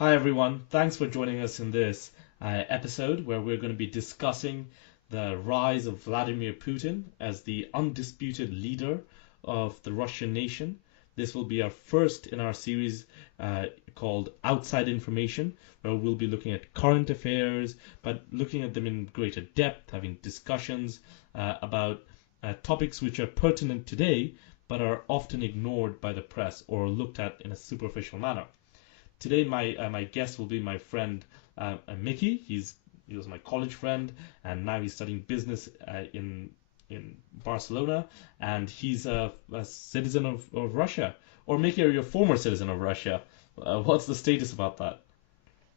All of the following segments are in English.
Hi everyone, thanks for joining us in this episode where we're going to be discussing the rise of Vladimir Putin as the undisputed leader of the Russian nation. This will be our first in our series called Outside Information, where we'll be looking at current affairs, but looking at them in greater depth, having discussions about topics which are pertinent today, but are often ignored by the press or looked at in a superficial manner. Today, my guest will be my friend Mickey. He was my college friend, and now he's studying business in Barcelona, and he's a citizen of Russia. Or Mickey, are you a former citizen of Russia? What's the status about that?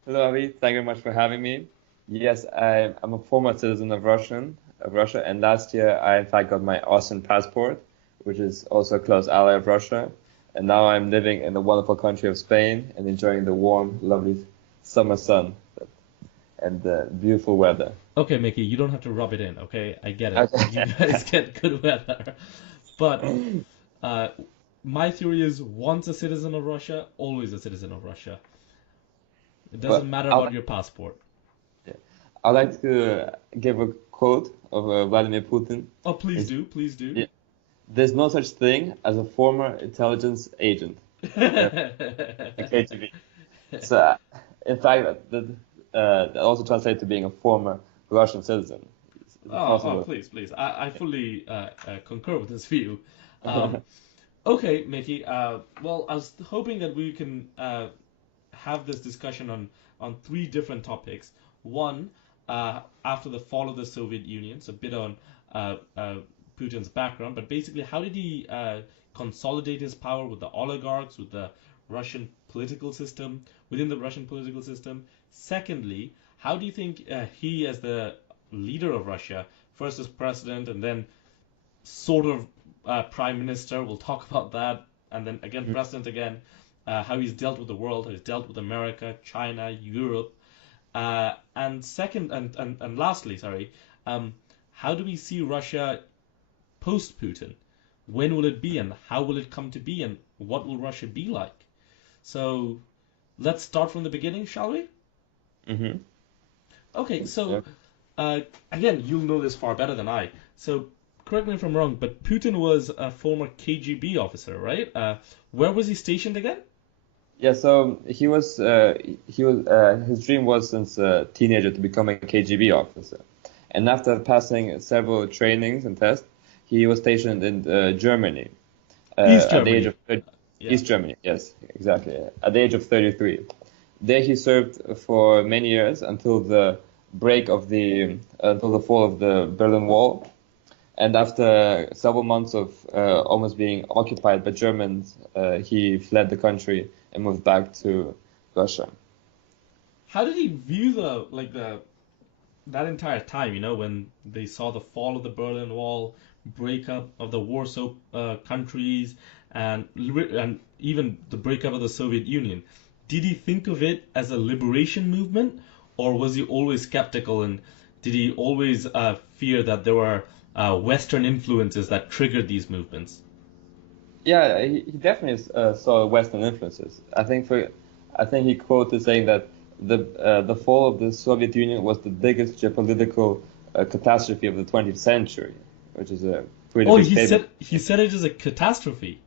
Hello, Avi. Thank you very much for having me. Yes, I'm a former citizen of Russia, and last year I in fact got my Austrian passport, which is also a close ally of Russia. And now I'm living in the wonderful country of Spain and enjoying the warm, lovely summer sun and the beautiful weather. Okay, Mickey, you don't have to rub it in. Okay, I get it. You Okay. guys get good weather, but uh, my theory is once a citizen of Russia, always a citizen of Russia. It doesn't But matter about your passport. I'd like to give a quote of Vladimir Putin. Oh, please Is do, please do. yeah, there's no such thing as a former intelligence agent, uh, the KGB. So, in fact, that also translates to being a former Russian citizen. Is it possible? Please, please. I fully concur with this view. Um, okay, Mickey. Well, I was hoping that we can have this discussion on three different topics. One, after the fall of the Soviet Union, so a bit on Putin's background, but basically, how did he consolidate his power with the oligarchs, with the Russian political system, within the Russian political system? Secondly, how do you think he, as the leader of Russia, first as president and then sort of prime minister, we'll talk about that, and then again president again, how he's dealt with the world, how he's dealt with America, China, Europe, and second, and lastly, sorry, how do we see Russia post Putin? When will it be, and how will it come to be, and what will Russia be like? So let's start from the beginning, shall we? Mm-hmm. Okay, Yeah. so again, you'll know this far better than I. So correct me if I'm wrong, but Putin was a former KGB officer, right? Where was he stationed again? Yeah, so his dream was since a teenager to become a KGB officer. And after passing several trainings and tests, he was stationed in Germany East at the age Germany. of 30, Yeah. East Germany, yes, exactly, at the age of 33. There he served for many years until the fall of the Berlin Wall. And after several months of almost being occupied by Germans, he fled the country and moved back to Russia. How did he view the that entire time, when they saw the fall of the Berlin Wall, breakup of the Warsaw countries, and even the breakup of the Soviet Union? Did he think of it as a liberation movement, or was he always skeptical, and did he always fear that there were Western influences that triggered these movements? Yeah, he definitely saw Western influences. I think he quoted saying that the fall of the Soviet Union was the biggest geopolitical catastrophe of the 20th century, which is a pretty Oh, big he statement. said it is a catastrophe.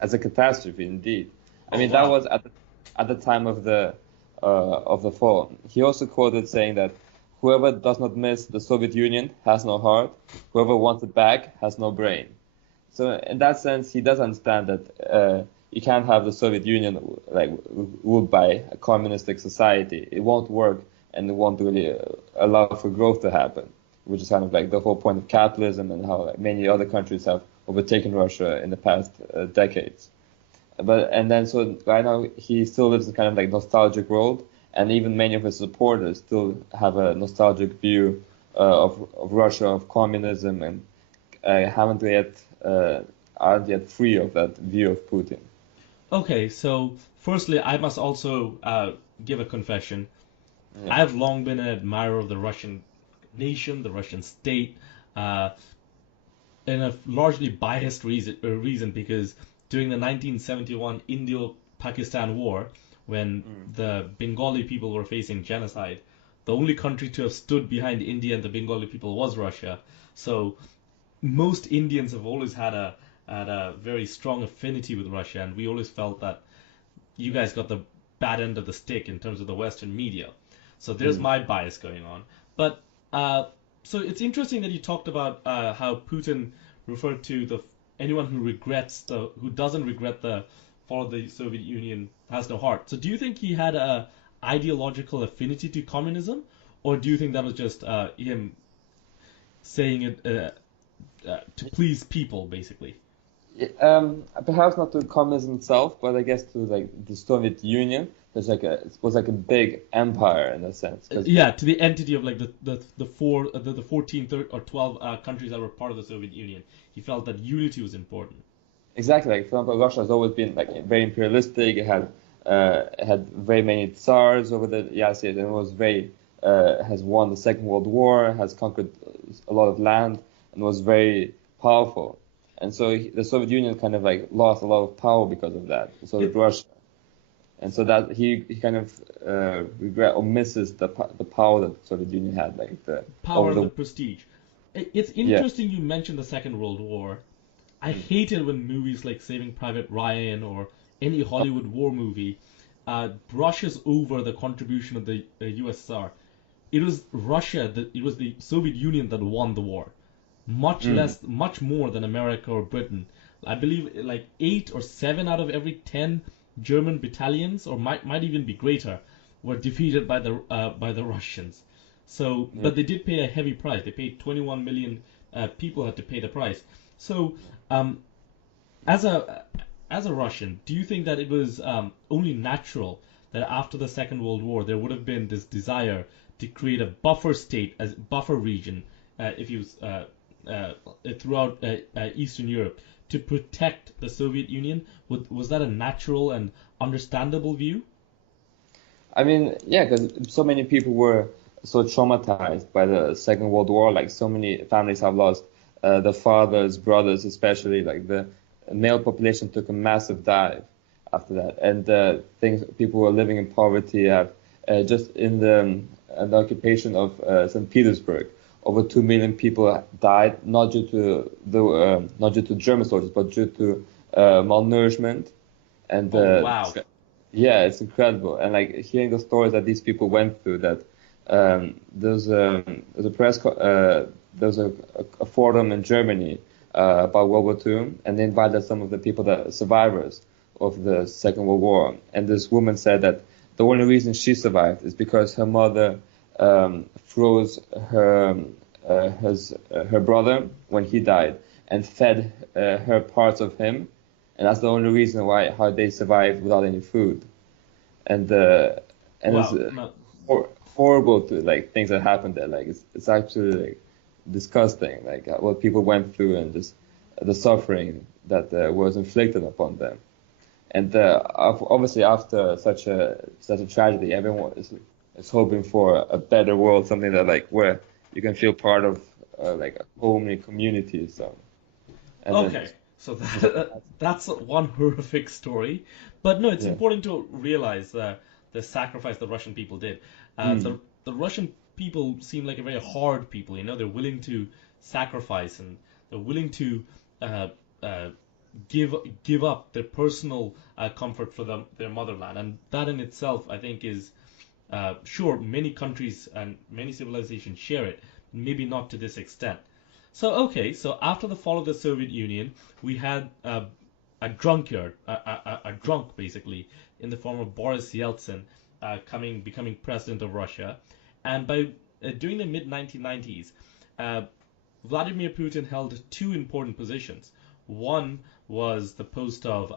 As a catastrophe, indeed. I Oh mean, that wow. was at the time of the fall. He also quoted saying that whoever does not miss the Soviet Union has no heart. Whoever wants it back has no brain. So in that sense, he does understand that you can't have the Soviet Union like ruled by a communistic society. It won't work, and it won't really allow for growth to happen, which is kind of like the whole point of capitalism and how like, many other countries have overtaken Russia in the past decades. But and then so right now he still lives in kind of like nostalgic world, and even many of his supporters still have a nostalgic view of Russia, of communism, and haven't yet aren't yet free of that view of Putin. Okay, so firstly, I must also give a confession. Yeah. I've long been an admirer of the Russian nation, the Russian state, uh, in a largely biased reason because during the 1971 Indo-Pakistan War, when Mm. the Bengali people were facing genocide. The only country to have stood behind India and the Bengali people was Russia. So most Indians have always had a very strong affinity with Russia, and we always felt that you guys got the bad end of the stick in terms of the Western media. So there's Mm. my bias going on. But uh, so it's interesting that you talked about how Putin referred to the anyone who doesn't regret the fall of the Soviet Union has no heart. So do you think he had a ideological affinity to communism, or do you think that was just him saying it to please people, basically? Perhaps not to communism itself, but I guess to like the Soviet Union. It was like a big empire in a sense, because Yeah, to the entity of like the 14 or 12 countries that were part of the Soviet Union. He felt that unity was important. exactly, like for example, Russia has always been like very imperialistic. It had very many tsars over the years, and it was very has won the Second World War, has conquered a lot of land, and was very powerful. And so the Soviet Union kind of like lost a lot of power because of that. So did It Russia, and so that he kind of regret or misses the power that the Soviet Union had, like the Power over and the the prestige. It's yeah. interesting you mentioned the Second World War. I Mm. hated when movies like Saving Private Ryan or any Hollywood war movie brushes over the contribution of the USSR. It was it was the Soviet Union that won the war. Mm. Much more than America or Britain. I believe like 8 or 7 out of every 10 German battalions, or might even be greater, were defeated by the Russians. So, Yeah. but they did pay a heavy price. They paid 21 million people had to pay the price. So, um, as a as a Russian, do you think that it was only natural that after the Second World War there would have been this desire to create a buffer state, as buffer region, if you uh, throughout Eastern Europe to protect the Soviet Union? Was that a natural and understandable view? I mean, yeah, because so many people were so traumatized by the Second World War. Like so many families have lost their fathers, brothers, especially. Like the male population took a massive dive after that, and things people were living in poverty. Have just in the occupation of St. Petersburg, over 2 million people died, not due to German soldiers, but due to malnourishment and Oh wow! yeah, it's incredible. And like hearing the stories that these people went through, that there's a there's a forum in Germany about World War II, and they invited some of the people that survivors of the Second World War. And this woman said that the only reason she survived is because her mother froze her brother when he died and fed her parts of him, and that's the only reason why how they survived without any food. And it's Wow! No, horrible to like things that happened there. Like it's actually like disgusting, like what people went through and just the suffering that was inflicted upon them. And obviously after such a tragedy, everyone is hoping for a better world, something that like where you can feel part of like a homely community. So and then okay, so that's one horrific story, but no, it's yeah. important to realize the sacrifice the Russian people did. Mm. The Russian people seem like a very hard people. You know, they're willing to sacrifice and they're willing to uh, uh, give give up their personal comfort for their motherland, and that in itself, I think, is sure many countries and many civilizations share it, maybe not to this extent. So okay, so after the fall of the Soviet Union, we had a drunkard, a drunk basically, in the form of Boris Yeltsin, becoming president of Russia, and by during the mid 1990s, uh, Vladimir Putin held two important positions. One was the post of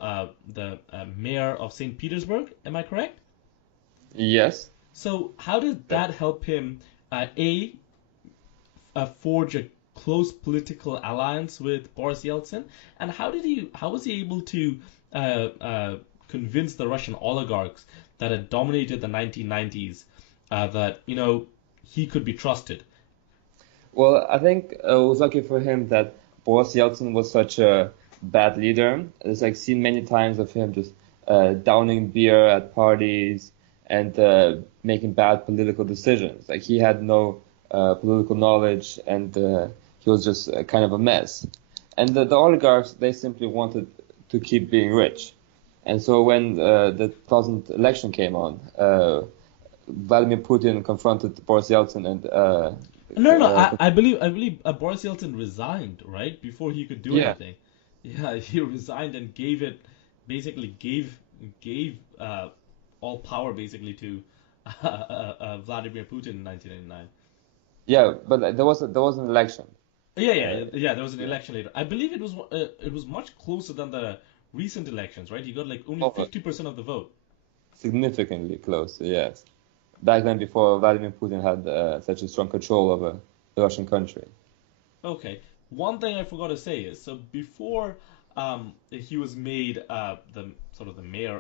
the mayor of St. Petersburg. Am I correct? Yes. So how did that help him? A forge a close political alliance with Boris Yeltsin, and how was he able to uh, convince the Russian oligarchs that had dominated the 1990s that he could be trusted? Well, I think it was lucky for him that Boris Yeltsin was such a bad leader. It's like seen many times of him just downing beer at parties and making bad political decisions. Like he had no political knowledge, and he was just kind of a mess. And the oligarchs, they simply wanted to keep being rich. And so when the 2000 election came on, Vladimir Putin confronted Boris Yeltsin and No, I believe Boris Yeltsin resigned, right, before he could do yeah, anything. Yeah, he resigned and gave all power basically to Vladimir Putin in 1999. yeah, but there was an election. Yeah. There was an Yeah. election later. I believe it was much closer than the recent elections, right? He got like only Oh, 50% of the vote. significantly close, yes. Back then, before Vladimir Putin had such a strong control over the Russian country. Okay. One thing I forgot to say is so before he was made the sort of the mayor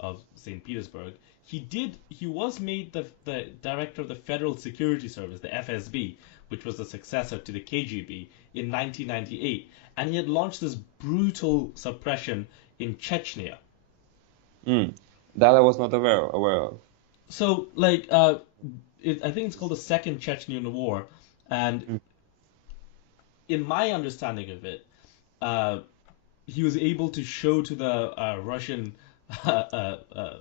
of St. Petersburg, he was made the director of the Federal Security Service, the FSB, which was the successor to the KGB in 1998, and he had launched this brutal suppression in Chechnya. Mm. That I was not aware of. So like I think it's called the Second Chechen War, and Mm. in my understanding of it, uh, he was able to show to the Russian uh, uh, uh,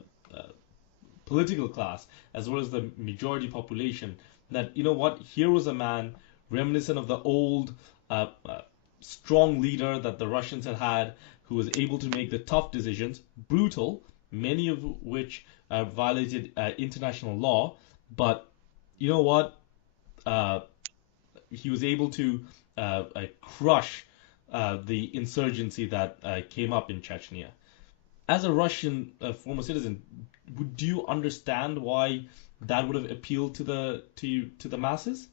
political class as well as the majority population that here was a man reminiscent of the old strong leader that the Russians had who was able to make the tough decisions, brutal, many of which violated international law, but you know what? Uh, he was able to crush the insurgency that came up in Chechnya. As a Russian former citizen, do you understand why that would have appealed to the masses?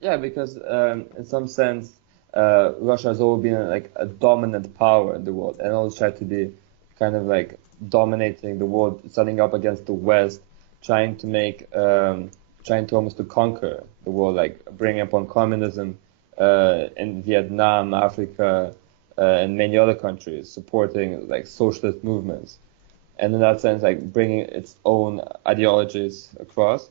Yeah, because in some sense, Russia has always been like a dominant power in the world, and always tried to be kind of like dominating the world, standing up against the West, trying to make, trying to almost to conquer the world, like bringing upon communism in Vietnam, Africa, and many other countries, supporting like socialist movements, and in that sense, like bringing its own ideologies across.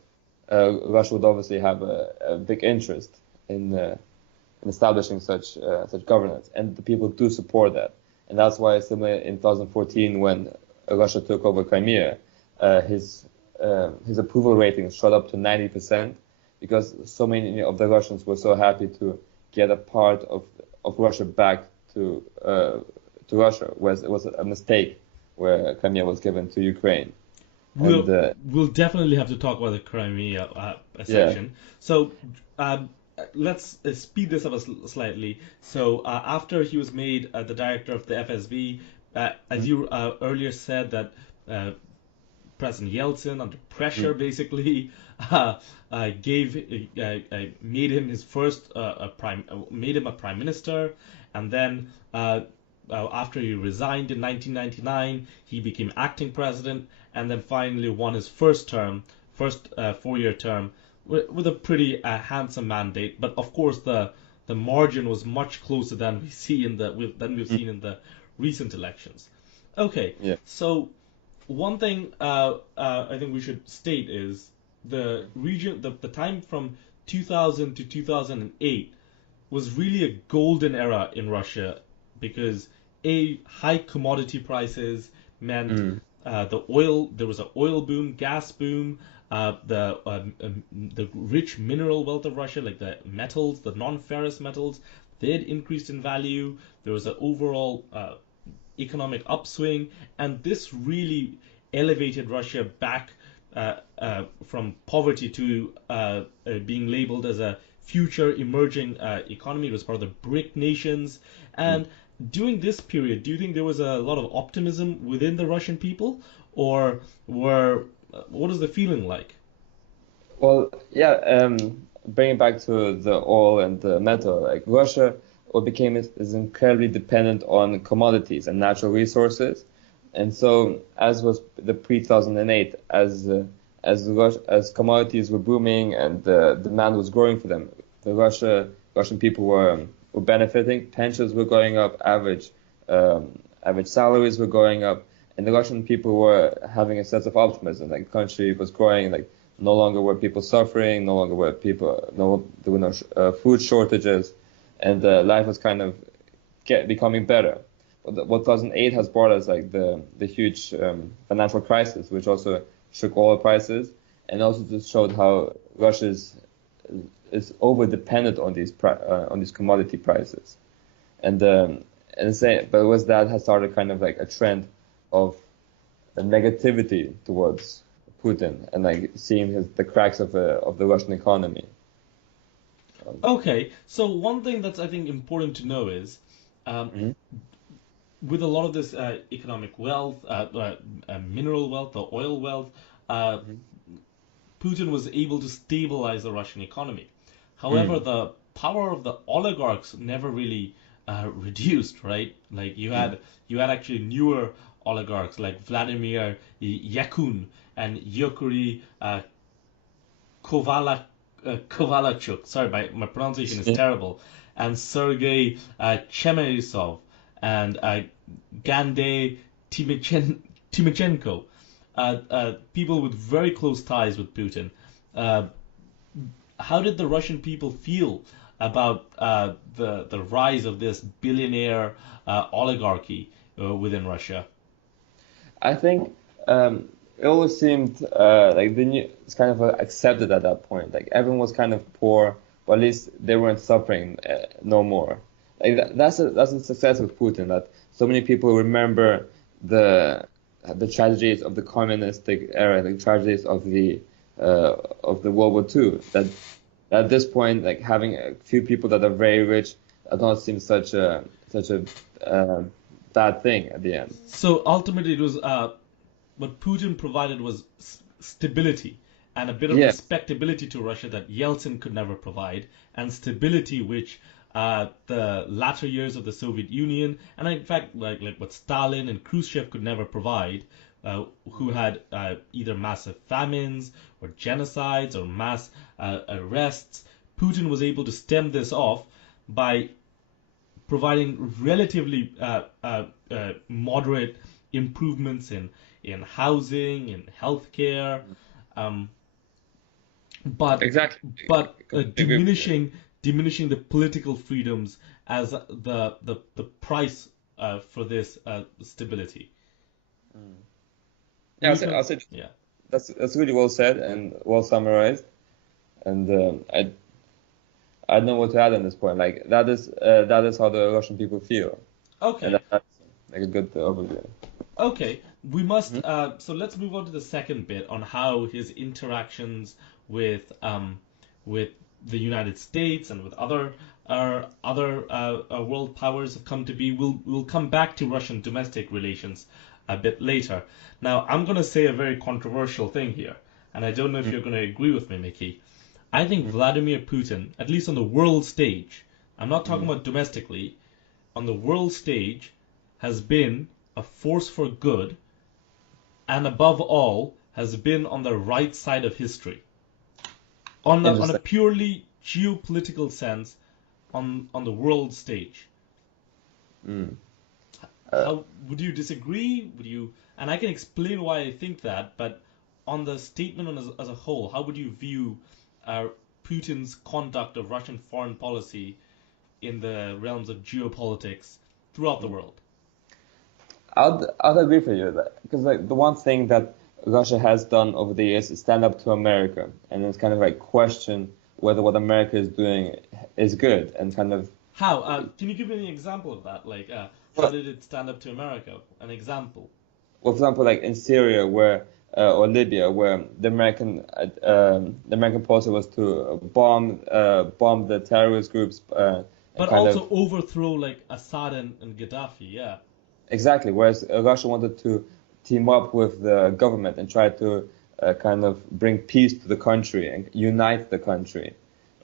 Russia would obviously have a big interest in establishing such governance, and the people do support that, and that's why similar in 2014 when Russia took over Crimea, his approval ratings shot up to 90% because so many of the Russians were so happy to get a part of Russia back to Russia, whereas it was a mistake where Crimea was given to Ukraine. And We'll we'll definitely have to talk about the Crimea yeah. section. So um, let's speed this up slightly. So after he was made the director of the FSB, as you earlier said that uh, President Yeltsin, under pressure, Mm. basically made him his first made him a prime minister, and then after he resigned in 1999, he became acting president, and then finally won his first 4-year term with a pretty handsome mandate. But of course, the margin was much closer than we've Mm. seen in the recent elections. Okay, Yeah. so one thing I think we should state is the time from 2000 to 2008 was really a golden era in Russia because high commodity prices meant Mm. there was an oil boom, gas boom, the rich mineral wealth of Russia, like the metals, the non-ferrous metals, they had increased in value. There was an overall economic upswing, and this really elevated Russia back from poverty to being labeled as a future emerging economy. It was part of the BRIC nations. Mm. And during this period, do you think there was a lot of optimism within the Russian people, or what is the feeling like? Well, yeah, bringing back to the oil and the metal, like Russia, what became is incredibly dependent on commodities and natural resources, and so as was the pre-2008, as commodities were booming and the demand was growing for them, the Russian people were benefiting. Pensions were going up, average salaries were going up, and the Russian people were having a sense of optimism. Like the country was growing, like no longer were people suffering, no longer were people, no, there were no food shortages, and life was kind of becoming better. But what 2008 has brought us, like the huge financial crisis, which also shook oil prices, and also just showed how Russia is over dependent on these commodity prices, but it was that has started kind of like a trend of negativity towards Putin and like seeing the cracks of the Russian economy. Okay, so one thing that's I think important to know is, Mhm. with a lot of this economic wealth, mineral wealth, the oil wealth, uh, Mhm. Putin was able to stabilize the Russian economy. However, Mm. the power of the oligarchs never really reduced, right? Like Mm. you had actually newer oligarchs like Vladimir Yakun and Yuri Kovalchuk. Sorry, my pronunciation is Yeah. terrible. And Sergei Chemezov and Gandey Timichenko. People with very close ties with Putin. Uh, how did the Russian people feel about the rise of this billionaire oligarchy within Russia? I think it always seemed like it's kind of accepted at that point. Like everyone was kind of poor, but at least they weren't suffering no more. Like that's a success with Putin that so many people remember the the tragedies of the communistic era, the tragedies of the World War II. That at this point, like having a few people that are very rich, does not seem such a uh, bad thing at the end. So ultimately, it was what Putin provided was stability and a bit of Yeah, respectability to Russia that Yeltsin could never provide, and stability which the latter years of the Soviet Union, and in fact, like what Stalin and Khrushchev could never provide, who had either massive famines or genocides or mass arrests. Putin was able to stem this off by providing relatively moderate improvements in housing, in healthcare, um, but exactly. Completely agree with you. diminishing the political freedoms as the price for this stability. Mm. Yeah, Would you I'll say yeah. that's really well said and well summarized. And I don't know what to add on this point. Like that is how the Russian people feel, and Okay. that's like a good overview. Okay, we must. Mhm. So let's move on to the second bit on how his interactions with the United States and with other world powers have come to be. We'll come back to Russian domestic relations a bit later. Now, I'm going to say a very controversial thing here, and I don't know if you're going to agree with me, Mickey. I think Mhm. Vladimir Putin, at least on the world stage, I'm not talking Mhm. about domestically, on the world stage, has been a force for good and above all has been on the right side of history. On a Interesting. purely geopolitical sense, on the world stage. Mm. Uh, How would you disagree? Would you? And I can explain why I think that, but on the statement as a whole, how would you view uh, Putin's conduct of Russian foreign policy in the realms of geopolitics throughout the world? I'll agree with you that because like the one thing that Russia has done over the years is stand up to America and it's kind of like question whether what America is doing is good and kind of How? Can you give me an example of that? Like, how well, did it stand up to America? An example. for example, like in Syria, where or Libya, where the American policy was to bomb the terrorist groups and But kind of also overthrow like Assad and Gaddafi. Yeah. exactly. Whereas Russia wanted to team up with the government and try to kind of bring peace to the country and unite the country,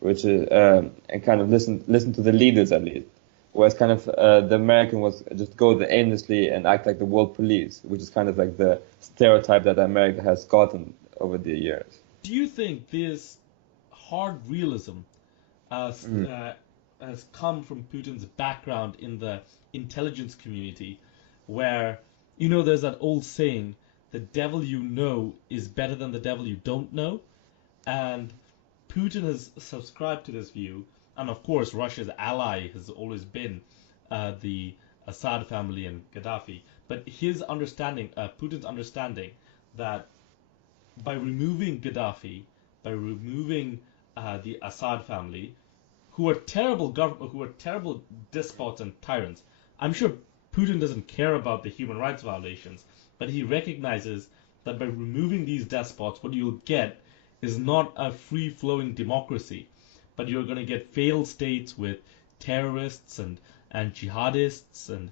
which is and kind of listen to the leaders at least. Whereas kind of the American was just go the aimlessly and act like the world police, which is kind of like the stereotype that America has gotten over the years. Do you think this hard realism uh, Mm. uh, has come from Putin's background in the intelligence community, where, there's that old saying, the devil you know is better than the devil you don't know. And Putin has subscribed to this view. And of course, Russia's ally has always been the Assad family and Gaddafi. But his understanding, Putin's understanding, that by removing Gaddafi, by removing the Assad family, who are terrible despots and tyrants. I'm sure Putin doesn't care about the human rights violations, but he recognizes that by removing these despots, what you'll get is not a free-flowing democracy, but you're going to get failed states with terrorists and jihadists and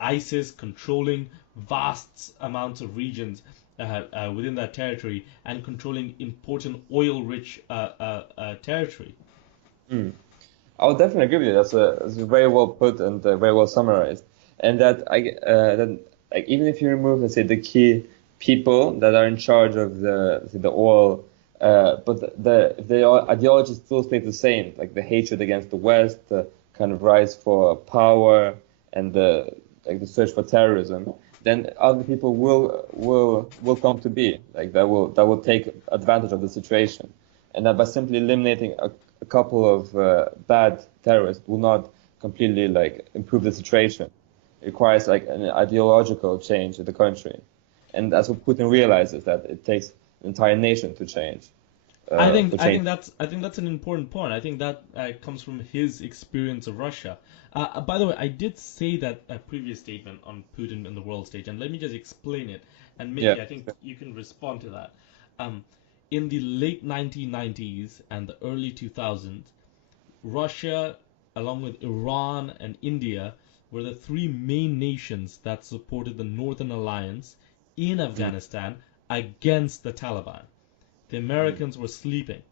ISIS controlling vast amounts of regions within that territory and controlling important oil-rich territory. Mm. I would definitely agree with you. That's very well put and very well summarized. And that like even if you remove, let's say, the key people that are in charge of the oil, but the ideology still stays the same, like the hatred against the West, the kind of rise for power, and the search for terrorism. Then other people will come to be, like that will take advantage of the situation, and that by simply eliminating a couple of bad terrorists will not completely like improve the situation. It requires like an ideological change in the country, and that's what Putin realizes, that it takes an entire nation to change. I think that's an important point. I think that comes from his experience of Russia. By the way, I did say that previous statement on Putin and the world stage, and let me just explain it, and maybe I think you can respond to that. In the late 1990s and the early 2000s, Russia, along with Iran and India, were the three main nations that supported the Northern Alliance in Afghanistan against the Taliban. The Americans were sleeping.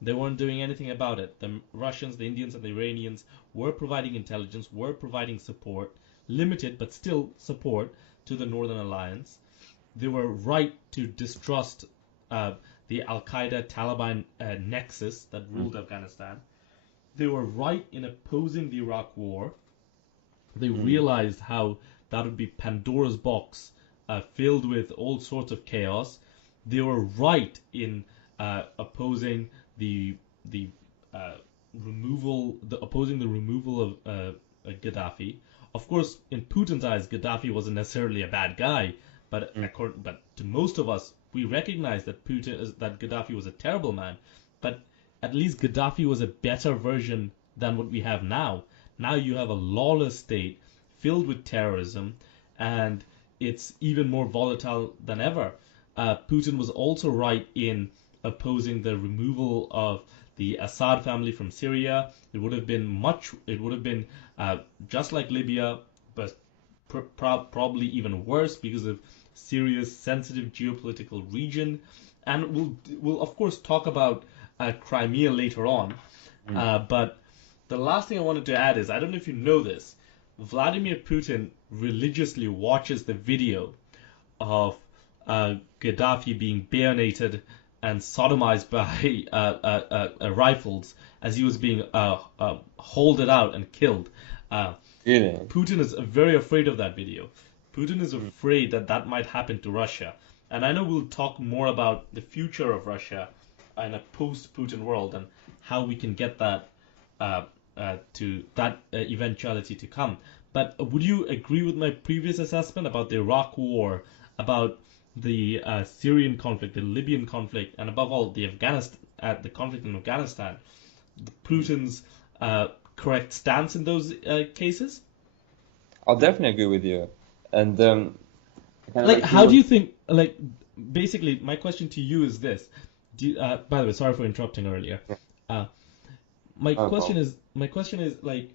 They weren't doing anything about it. The Russians, the Indians, and the Iranians were providing intelligence, were providing support, limited but still support to the Northern Alliance. They were right to distrust the Al-Qaeda Taliban nexus that ruled Afghanistan. They were right in opposing the Iraq War. They realized how that would be Pandora's box filled with all sorts of chaos. They were right in opposing the removal of Gaddafi. Of course, in Putin's eyes, Gaddafi wasn't necessarily a bad guy, but to most of us, we recognize that Gaddafi was a terrible man. But at least Gaddafi was a better version than what we have now. Now you have a lawless state filled with terrorism, and it's even more volatile than ever. Putin was also right in opposing the removal of the Assad family from Syria. It would have been just like Libya, but probably even worse because of Syria's sensitive geopolitical region. And we'll of course talk about Crimea later on. But the last thing I wanted to add is, I don't know if you know this, Vladimir Putin religiously watches the video of Gaddafi being bayoneted and sodomized by rifles as he was being holded out and killed. Putin is very afraid of that video. Putin is afraid that might happen to Russia. And I know we'll talk more about the future of Russia in a post-Putin world and how we can get that to that eventuality to come. But would you agree with my previous assessment about the Iraq War, about the Syrian conflict, the Libyan conflict, and above all the conflict in Afghanistan? Putin's correct stance in those cases? I'll definitely agree with you. And how do you think? Like, basically, my question to you is this. By the way, sorry for interrupting earlier. My question is like,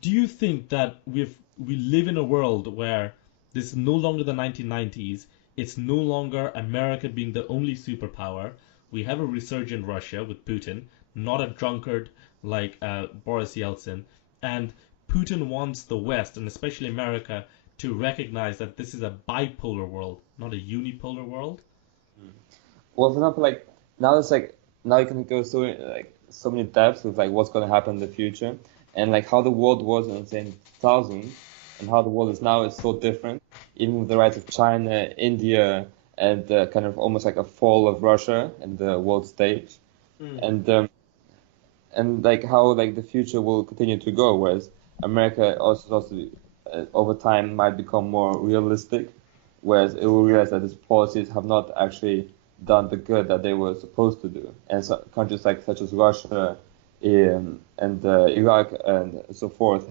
do you think that we live in a world where this is no longer the 1990s? It's no longer America being the only superpower. We have a resurgent Russia with Putin, not a drunkard like Boris Yeltsin, and Putin wants the West, and especially America, to recognize that this is a bipolar world, not a unipolar world. Well, for example, like now you can go so many depths with like what's going to happen in the future, and like how the world was in say 2000, and how the world is now is so different, even with the rise of China, India, and kind of almost like a fall of Russia and the world stage, Mm. and like how like the future will continue to go, whereas America also over time might become more realistic, whereas it will realize that its policies have not actually done the good that they were supposed to do, and so countries like such as Russia, and Iraq and so forth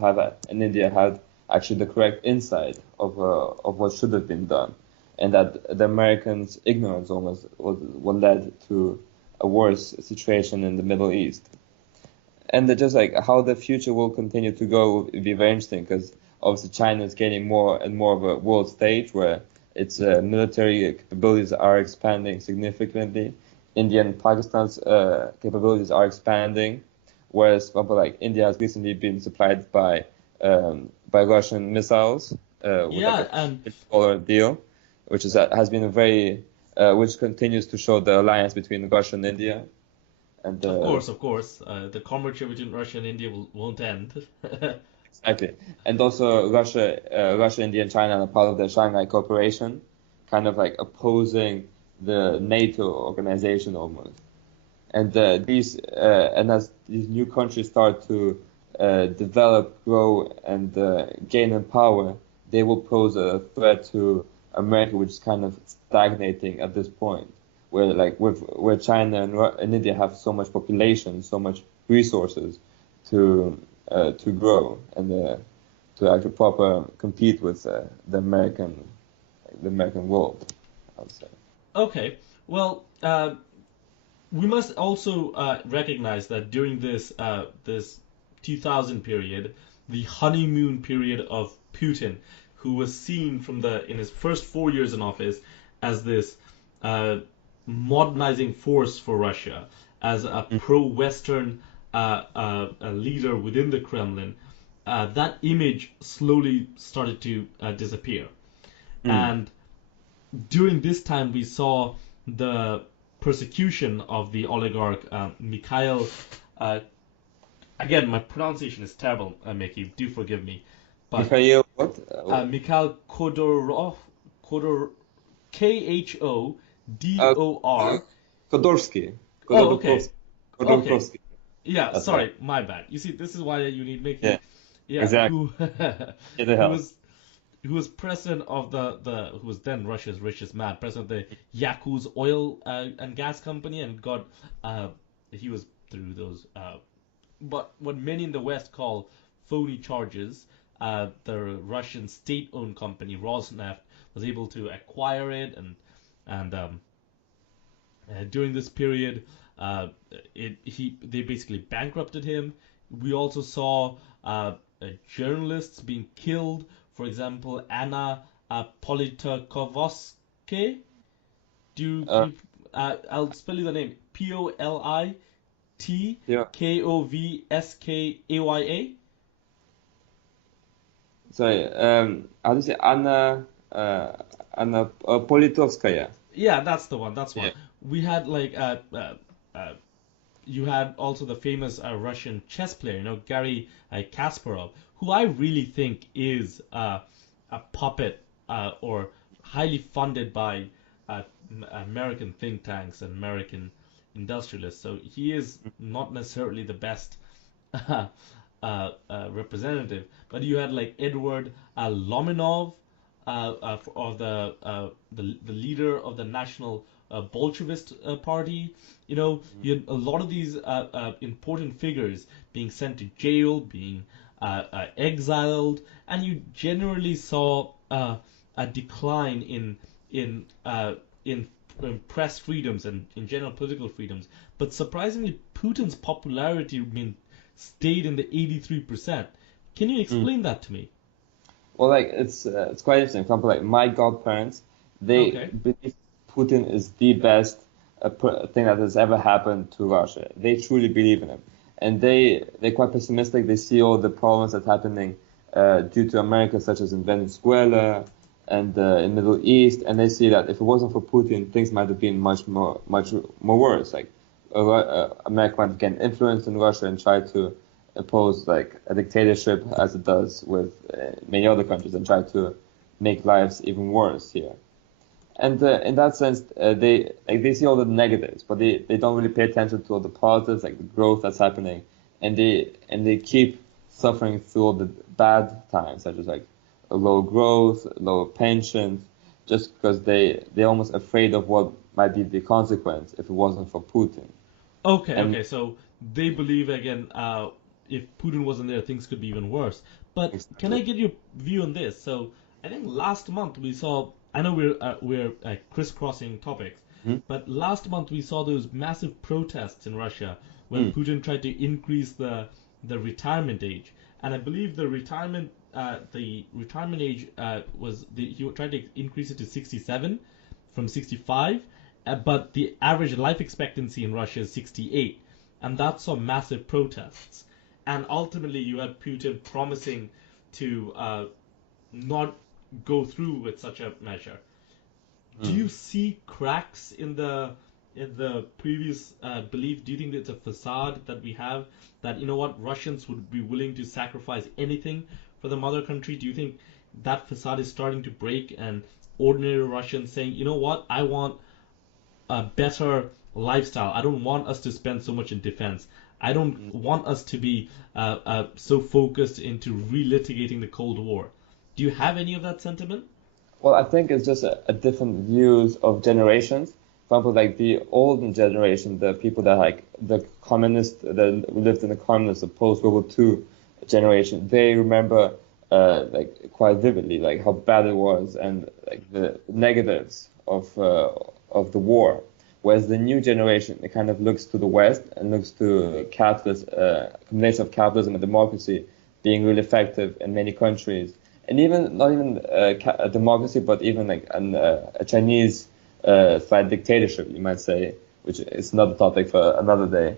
and India had actually the correct insight of what should have been done, and that the Americans' ignorance almost was what led to a worse situation in the Middle East. And just like how the future will continue to go will be very interesting because obviously China is gaining more and more of a world stage where its military capabilities are expanding significantly. India and Pakistan's capabilities are expanding, whereas for example, like India has recently been supplied by Russian missiles with like Yeah, a and $1 deal, which has been a very which continues to show the alliance between Russia and India. And of course, the comradeship between Russia and India won't end. exactly. And also Russia, India, and China are part of the Shanghai Cooperation, kind of like opposing the NATO organization almost. And and as these new countries start to develop, grow, and gain in power, they will pose a threat to America, which is kind of stagnating at this point, where China and India have so much population, so much resources to grow and to actually proper compete with the American world, I would say. Okay, well, we must also recognize that during this 2000 period, the honeymoon period of Putin, who was seen in his first 4 years in office as this uh, modernizing force for Russia, as a pro-Western leader within the Kremlin, that image slowly started to disappear. Mm. And during this time, we saw the persecution of the oligarch Mikhail. Uh, Again, my pronunciation is terrible, Mickey. Do forgive me. But Mikhail, what? Mikhail Uh, Khodorkovsky. Kodorsky. Oh, okay. Okay. Khodorkovsky. Yeah, That's right. sorry, my bad. You see, this is why you need Yeah, Mickey. Yeah, exactly. Get the who hell. was who was president of the who was then Russia's richest man, president of the Yakuz oil and gas company, and got uh, he was through those but what many in the West call phony charges. The Russian state-owned company Rosneft was able to acquire it, and during this period, uh, they basically bankrupted him. We also saw journalists being killed. For example, Anna Politkovsky. Uh, Can you? I'll spell you the name. yeah. Politkovskaya. Sorry. How do you say Anna Politovskaya? Yeah, that's the one. That's Yeah. one. We had like uh, you had also the famous Russian chess player, Gary Kasparov, who I really think is a puppet or highly funded by American think tanks and American industrialists. So he is not necessarily the best representative. But you had like Edward Lominov, of the leader of the National Bolshevist Party. You had a lot of these important figures being sent to jail, being exiled, and you generally saw a decline in in press freedoms and in general political freedoms. But surprisingly, Putin's popularity stayed in the 83%. Can you Mm. explain that to me? Well, like it's quite interesting. For example, like my godparents, they Okay. believe Putin is the best thing that has ever happened to Russia. They truly believe in him, and they're quite pessimistic. They see all the problems that's happening due to America, such as in Venezuela and in Middle East, and they see that if it wasn't for Putin, things might have been much more worse. Like America might have gained influence in Russia and tried to oppose like a dictatorship as it does with many other countries and try to make lives even worse here. And in that sense, they see all the negatives, but they don't really pay attention to all the positives, like the growth that's happening, and they keep suffering through all the bad times, such as like a low growth, lower pensions, just because they're almost afraid of what might be the consequence if it wasn't for Putin. Okay, And okay. So they believe again, if Putin wasn't there, things could be even worse. But can exactly. I get your view on this? So I think last month we saw. I know we're crisscrossing topics, Mhm. but last month we saw those massive protests in Russia when Mm. Putin tried to increase the retirement age, and I believe the retirement age he tried to increase it to 67 from 65, but the average life expectancy in Russia is 68, and that saw massive protests. And ultimately, you had Putin promising to not go through with such a measure. Do you Mm. see cracks in the previous belief? Do you think it's a facade that we have that Russians would be willing to sacrifice anything for the mother country? Do you think that facade is starting to break and ordinary Russians saying, I want a better lifestyle. I don't want us to spend so much in defense. I don't Mm. want us to be so focused into relitigating the Cold War. Do you have any of that sentiment? Well, I think it's just a different views of generations. For example, like the olden generation, the people that like the communists that lived in the communist, the post World War II generation, they remember like quite vividly like how bad it was and like the negatives of the war. Whereas the new generation, it kind of looks to the West and looks to capitalist combination of capitalism and democracy being really effective in many countries, and even not even a democracy, but even like a Chinese slight dictatorship, you might say, which is another topic for another day.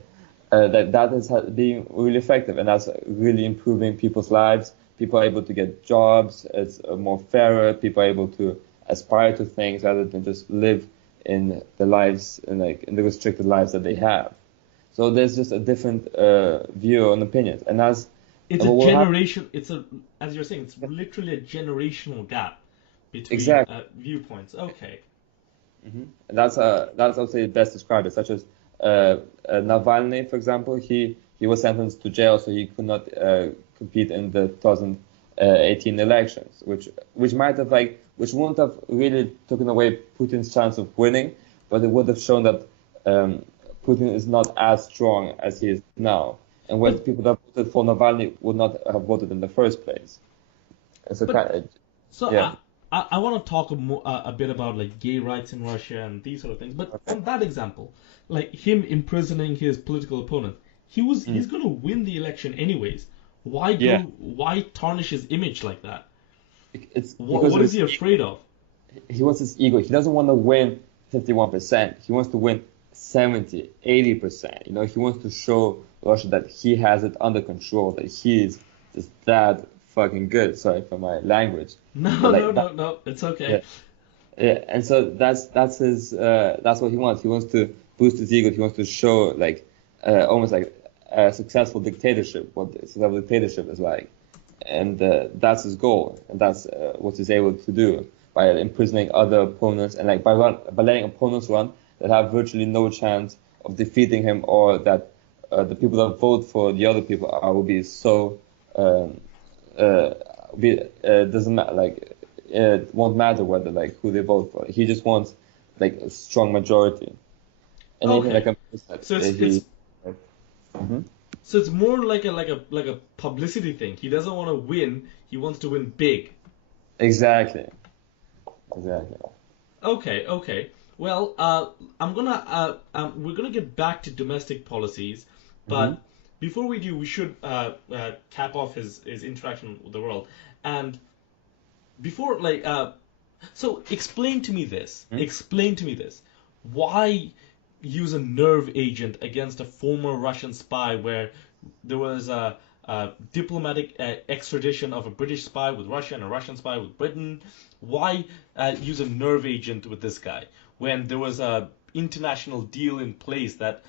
That is being really effective, and that's really improving people's lives. People are able to get jobs. It's more fairer. People are able to aspire to things rather than just live in the lives and like in the restricted lives that they have. So there's just a different view and opinions, It's and a what will happen generation. As you're saying, it's literally a generational gap between exactly. viewpoints. Okay. And that's also best described as such as Navalny, for example. He was sentenced to jail, so he could not compete in the 2018 elections, which might have which wouldn't have really taken away Putin's chance of winning, but it would have shown that Putin is not as strong as he is now, and where the But people that voted for Navalny would not have voted in the first place. It's a but kind of, so yeah. I want to talk a bit about like gay rights in Russia and these sort of things. But Okay. on that example, like him imprisoning his political opponent, he's Mm. going to win the election anyways. Why tarnish his image like that? It's What because what of is his he afraid of? he wants his ego. He doesn't want to win 51%. He wants to win 70, 80%. You know, he wants to show Russia that he has it under control, that he is just that fucking good. Sorry for my language. No, But no, like that, no, no. It's yeah. okay. Yeah. And so that's his that's what he wants. He wants to boost his ego. He wants to show like almost like a successful dictatorship, what a successful dictatorship is like, and that's his goal, and that's what he's able to do by imprisoning other opponents and like by letting opponents run that have virtually no chance of defeating him, or that the people that vote for the other people will be so um, uh, doesn't matter, like it won't matter whether like who they vote for. He just wants like a strong majority, and even like Okay. a So it's he. it's Mhm. so it's more like a publicity thing. He doesn't want to win. He wants to win big. Exactly, exactly. Okay, okay. Well, we're gonna get back to domestic policies, Hmm. but before we do, we should cap off his interaction with the world. And before, so explain to me this. Explain to me this. Why use a nerve agent against a former Russian spy where there was a diplomatic extradition of a British spy with Russia and a Russian spy with Britain? Why use a nerve agent with this guy when there was a international deal in place that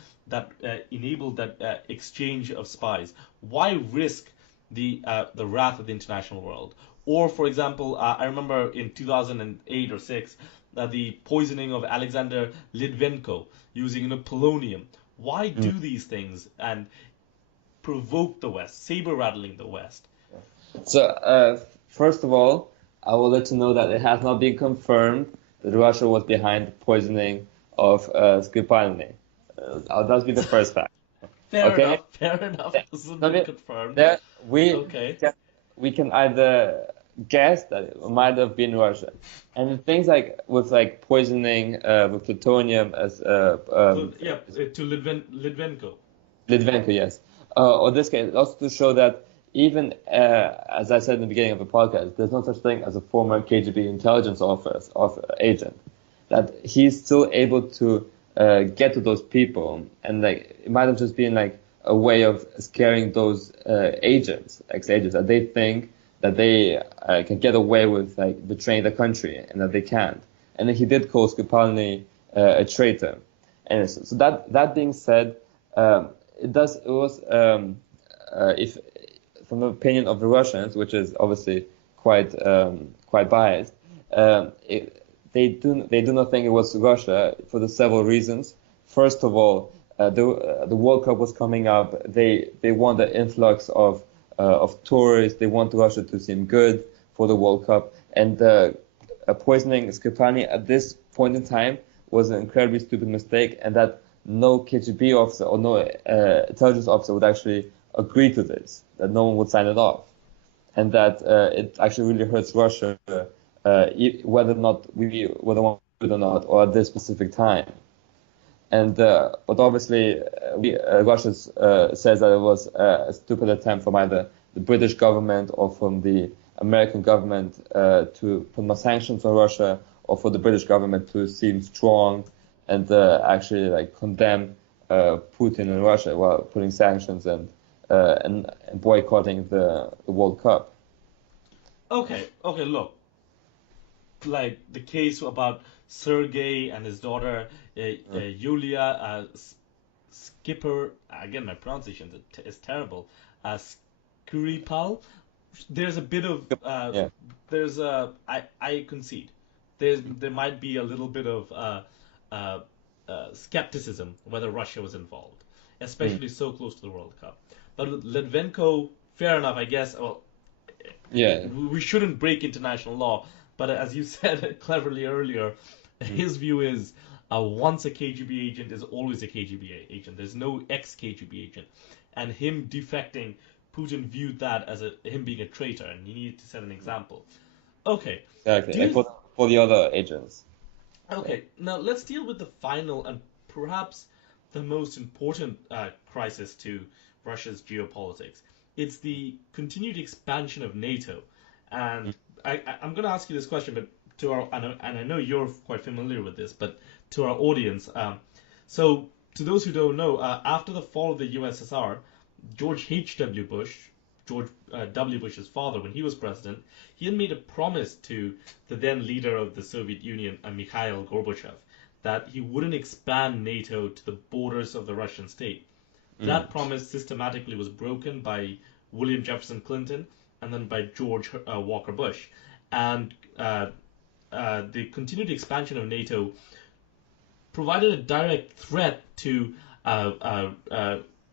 enabled that exchange of spies. Why risk the wrath of the international world? Or, for example, I remember in 2008 or six, the poisoning of Alexander Litvenko using polonium. Why do these things and provoke the West, saber rattling the West? So, first of all, I will let you know that it has not been confirmed that Russia was behind the poisoning of Skripalny. That'll be the first fact. Fair Okay? enough. Fair enough. This has No, been confirmed. There, Okay. we can either guess that it might have been Russia, and things like with poisoning with plutonium as Yeah, to Litvenko. Litvenko, yes. Or this case, also to show that even as I said in the beginning of the podcast, there's no such thing as a former KGB intelligence office of agent. That he's still able to get to those people, and it might have just been a way of scaring those ex-agents, that they think that they can get away with betraying the country, and that they can't. And then he did call Skripalny a traitor. And so that being said, if from the opinion of the Russians, which is obviously quite biased, they do not think it was Russia for the several reasons. First of all, the World Cup was coming up. They want the influx of tourists. They want Russia to seem good for the World Cup, and poisoning Skripalny at this point in time was an incredibly stupid mistake, and that no KGB officer or no intelligence officer would actually agree to this, that no one would sign it off, and that it actually really hurts Russia, whether or not we were the one to do it or not, or at this specific time. And but obviously, Russia says that it was a stupid attempt from either the British government or from the American government to put more sanctions on Russia, or for the British government to seem strong and actually condemn Putin and Russia while putting sanctions and boycotting the World Cup. Okay, look, the case about Sergei and his daughter Yulia Skipper. Again, my pronunciation is terrible. Skripal. There's a bit of there's I concede. There might be a little bit of skepticism whether Russia was involved, especially so close to the World Cup. But with Litvenko, fair enough, I guess. Well, we shouldn't break international law, but as you said cleverly earlier, his view is once a KGB agent is always a KGB agent. There's no ex-KGB agent, and him defecting, Putin viewed that as him being a traitor, and he needed to set an example. Okay. Exactly. For the other agents. Okay, now let's deal with the final and perhaps the most important crisis to Russia's geopolitics. It's the continued expansion of NATO. And I'm going to ask you this question, but and I know you're quite familiar with this, but to our audience, so to those who don't know, after the fall of the USSR, George H.W. Bush, George W. Bush's father, when he was president, he had made a promise to the then leader of the Soviet Union, Mikhail Gorbachev, that he wouldn't expand NATO to the borders of the Russian state. That promise systematically was broken by William Jefferson Clinton and then by George Walker Bush. And the continued expansion of NATO provided a direct threat to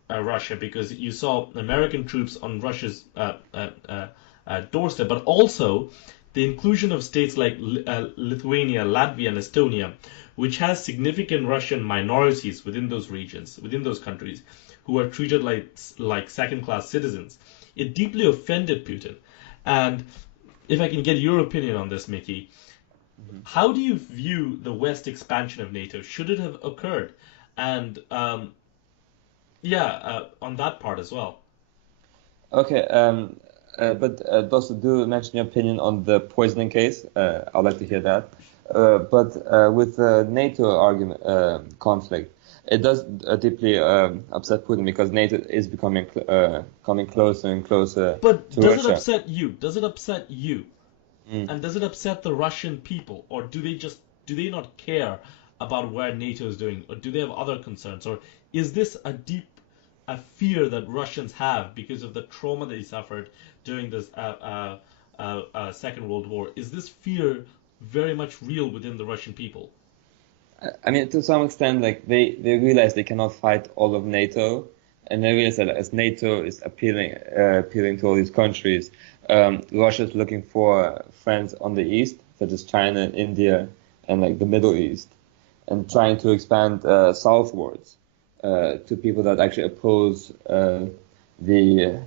Russia, because you saw American troops on Russia's doorstep, but also the inclusion of states like Lithuania, Latvia, and Estonia, which has significant Russian minorities within those regions, within those countries, who are treated like second-class citizens. It deeply offended Putin. And if I can get your opinion on this, Mickey, how do you view the West expansion of NATO? Should it have occurred? And on that part as well. Okay. But also do mention your opinion on the poisoning case. I'd like to hear that. But with the NATO argument conflict, it does deeply upset Putin, because NATO is becoming coming closer and closer but to Russia. But does it upset you? Does it upset you? And does it upset the Russian people, or do they not care about where NATO is doing, or do they have other concerns, or is this a deep a fear that Russians have because of the trauma they suffered during this Second World War? Is this fear very much real within the Russian people? I mean, to some extent, like they realize they cannot fight all of NATO, and they realize that as NATO is appealing to all these countries, Russia is looking for friends on the east, such as China and India, and like the Middle East, and trying to expand southwards to people that actually oppose the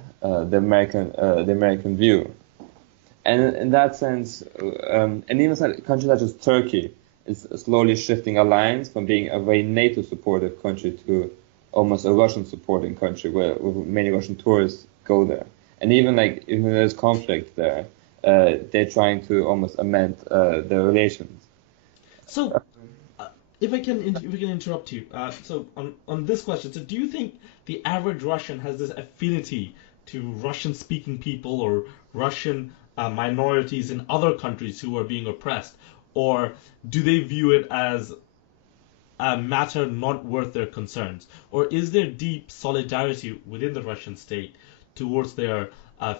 American view. And in that sense, and even countries such as Turkey is slowly shifting alliance from being a very NATO supportive country to almost a Russian supporting country where many Russian tourists go there. And even there's conflict there, they're trying to almost amend their relations. So, if we can interrupt you, so on this question, so do you think the average Russian has this affinity to Russian-speaking people or Russian minorities in other countries who are being oppressed, or do they view it as a matter not worth their concerns, or is there deep solidarity within the Russian state towards their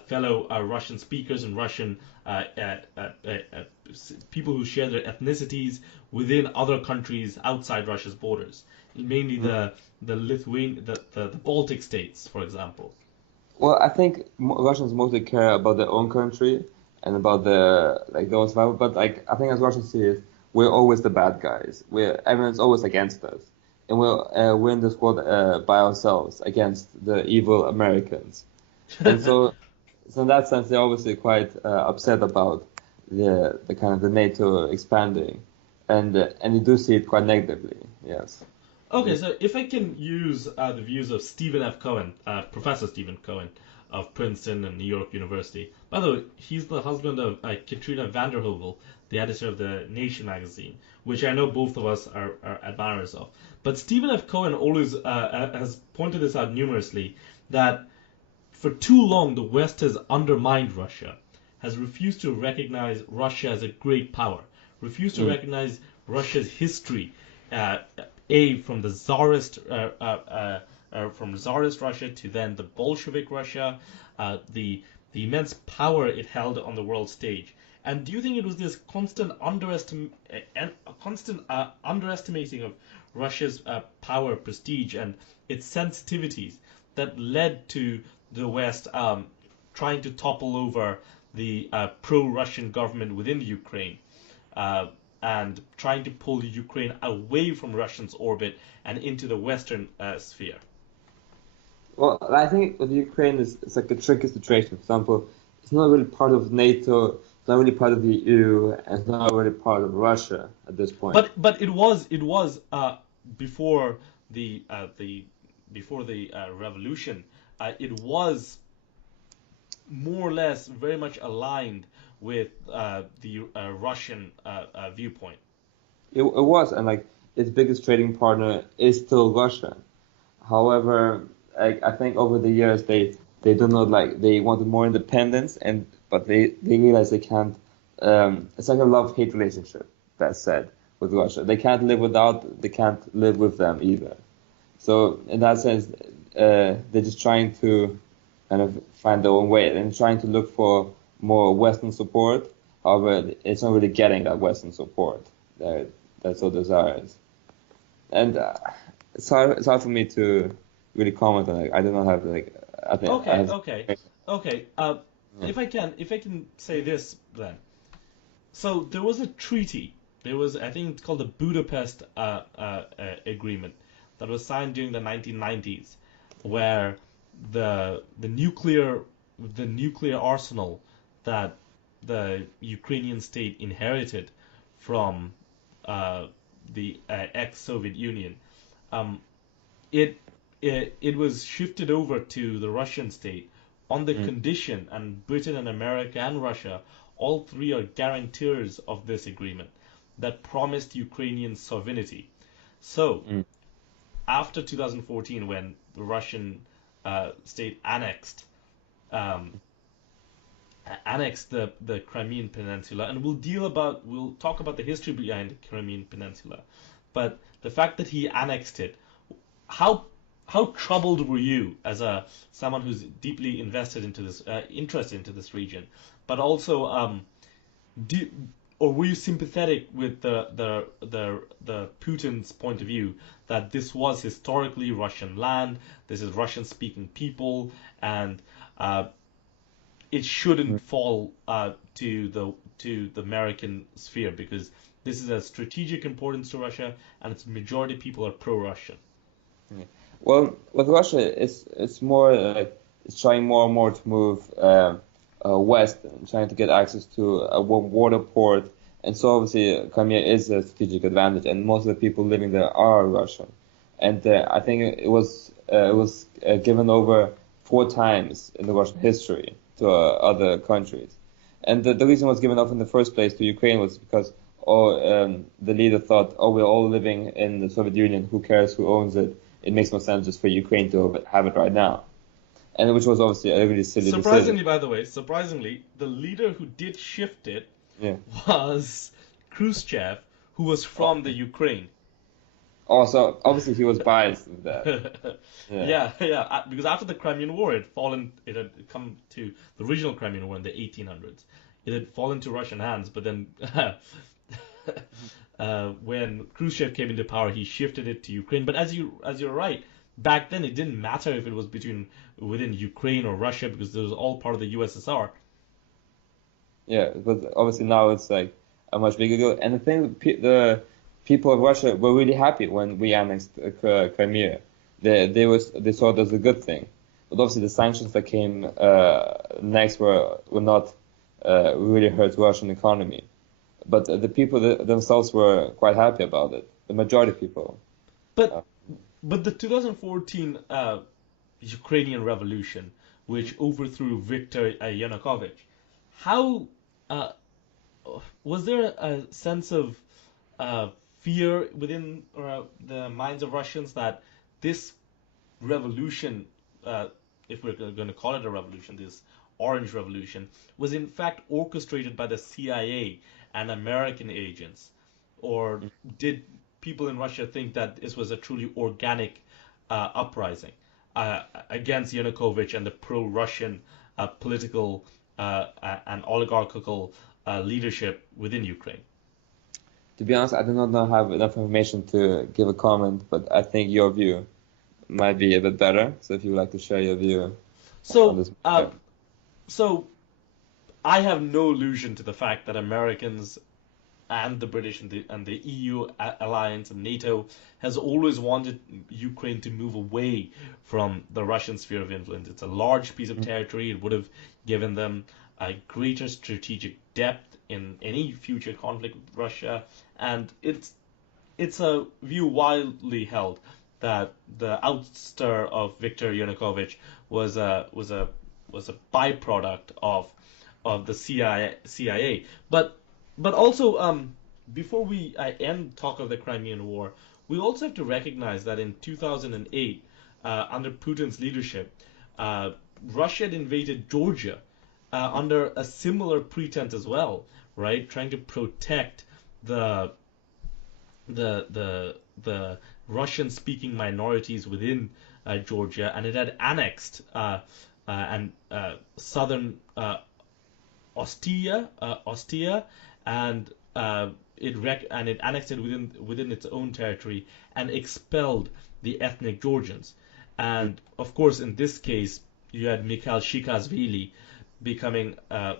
fellow Russian speakers and Russian people who share their ethnicities within other countries outside Russia's borders, mainly the Baltic states, for example? Well, I think Russians mostly care about their own country and about their own survival. But like I think as Russians see it, we're always the bad guys. Everyone's always against us, and we're in this world by ourselves against the evil Americans. And so in that sense, they're obviously quite upset about the kind of the NATO expanding, and you do see it quite negatively. Yes. Okay, so if I can use the views of Stephen F. Cohen, Professor Stephen Cohen of Princeton and New York University. By the way, he's the husband of Katrina Vanderhovel, the editor of the Nation magazine, which I know both of us are admirers of. But Stephen F. Cohen always has pointed this out numerously, that for too long the West has undermined Russia, has refused to recognize Russia as a great power, refused to recognize Russia's history, from the from Tsarist Russia to then the Bolshevik Russia, the immense power it held on the world stage. And do you think it was this constant underestimating of Russia's power, prestige, and its sensitivities that led to the West trying to topple over the pro-Russian government within the Ukraine? And trying to pull Ukraine away from Russia's orbit and into the Western sphere. Well, I think with Ukraine it's like a tricky situation. For example, it's not really part of NATO, it's not really part of the EU, and it's not really part of Russia at this point. But it was before the revolution. It was more or less very much aligned with the Russian viewpoint. It was, and like its biggest trading partner is still Russia. However, I think over the years they do not like they wanted more independence, but they realize they can't. It's like a love-hate relationship. That said, with Russia, they can't live without. They can't live with them either. So in that sense, they're just trying to kind of find their own way and trying to look for more Western support. However, it's not really getting that Western support that so desires. And it's hard for me to really comment on it. I do not have like I think I have, Okay. yeah. If I can say this then. So there was a treaty. There was, I think it's called the Budapest Agreement that was signed during the 1990s, where the nuclear arsenal that the Ukrainian state inherited from the ex-Soviet Union, it it was shifted over to the Russian state on the condition, and Britain and America and Russia, all three are guarantors of this agreement that promised Ukrainian sovereignty. So, after 2014, when the Russian state annexed the Crimean Peninsula, and we'll talk about the history behind the Crimean Peninsula. but the fact that he annexed it, how how troubled were you as a someone who's deeply invested into this interested into this region, but also do or were you sympathetic with the Putin's point of view that this was historically Russian land, this is Russian speaking people, and uh, it shouldn't fall to the American sphere because this is a strategic importance to Russia and its majority people are pro-Russian. Yeah. Well, with Russia, it's more like it's trying more and more to move west, and trying to get access to a water port, and so obviously Crimea is a strategic advantage, and most of the people living there are Russian, and I think it was given over 4 times in the Russian history to other countries, and the reason it was given up in the first place to Ukraine was because the leader thought, oh, we're all living in the Soviet Union, who cares who owns it? It makes no sense just for Ukraine to have it right now. And which was obviously a really silly Surprisingly, decision. by the way, surprisingly, the leader who did shift it Yeah. was Khrushchev, who was Oh, from the Ukraine. also, obviously he was biased with that. Yeah. Yeah, because after the Crimean War, it had come to the original Crimean War in the 1800s. It had fallen to Russian hands, but then when Khrushchev came into power, he shifted it to Ukraine. But as you're right, back then it didn't matter if it was within Ukraine or Russia because it was all part of the USSR. Yeah, but obviously now it's like a much bigger deal. And the thing, the people of Russia were really happy when we annexed Crimea. They saw it as a good thing. But obviously the sanctions that came next were not really hurt Russian economy. But the people themselves were quite happy about it. The majority of people. But Uh, but the 2014 Ukrainian revolution, which overthrew Viktor Yanukovych, how uh, was there a sense of uh, fear within the minds of Russians that this revolution, uh, if we're going to call it a revolution, this Orange Revolution, was in fact orchestrated by the CIA and American agents? Or did people in Russia think that this was a truly organic uprising against Yanukovych and the pro-Russian political and oligarchical leadership within Ukraine? to be honest, I do not know have enough information to give a comment, but I think your view might be a bit better. So if you would like to share your view on So, this matter. so I have no illusion to the fact that Americans and the British and the EU alliance and NATO has always wanted Ukraine to move away from the Russian sphere of influence. It's a large piece of territory. It would have given them a greater strategic depth in any future conflict with Russia, and it's a view widely held that the ouster of Viktor Yanukovych was a byproduct of the CIA. But also, before we end talk of the Crimean War, we also have to recognize that in 2008, under Putin's leadership, uh, Russia had invaded Georgia under a similar pretense as well, right? Trying to protect the the Russian-speaking minorities within Georgia, and it had annexed and southern Ostia, and it annexed it within its own territory and expelled the ethnic Georgians. And of course, in this case, you had Mikhail Shikashvili becoming a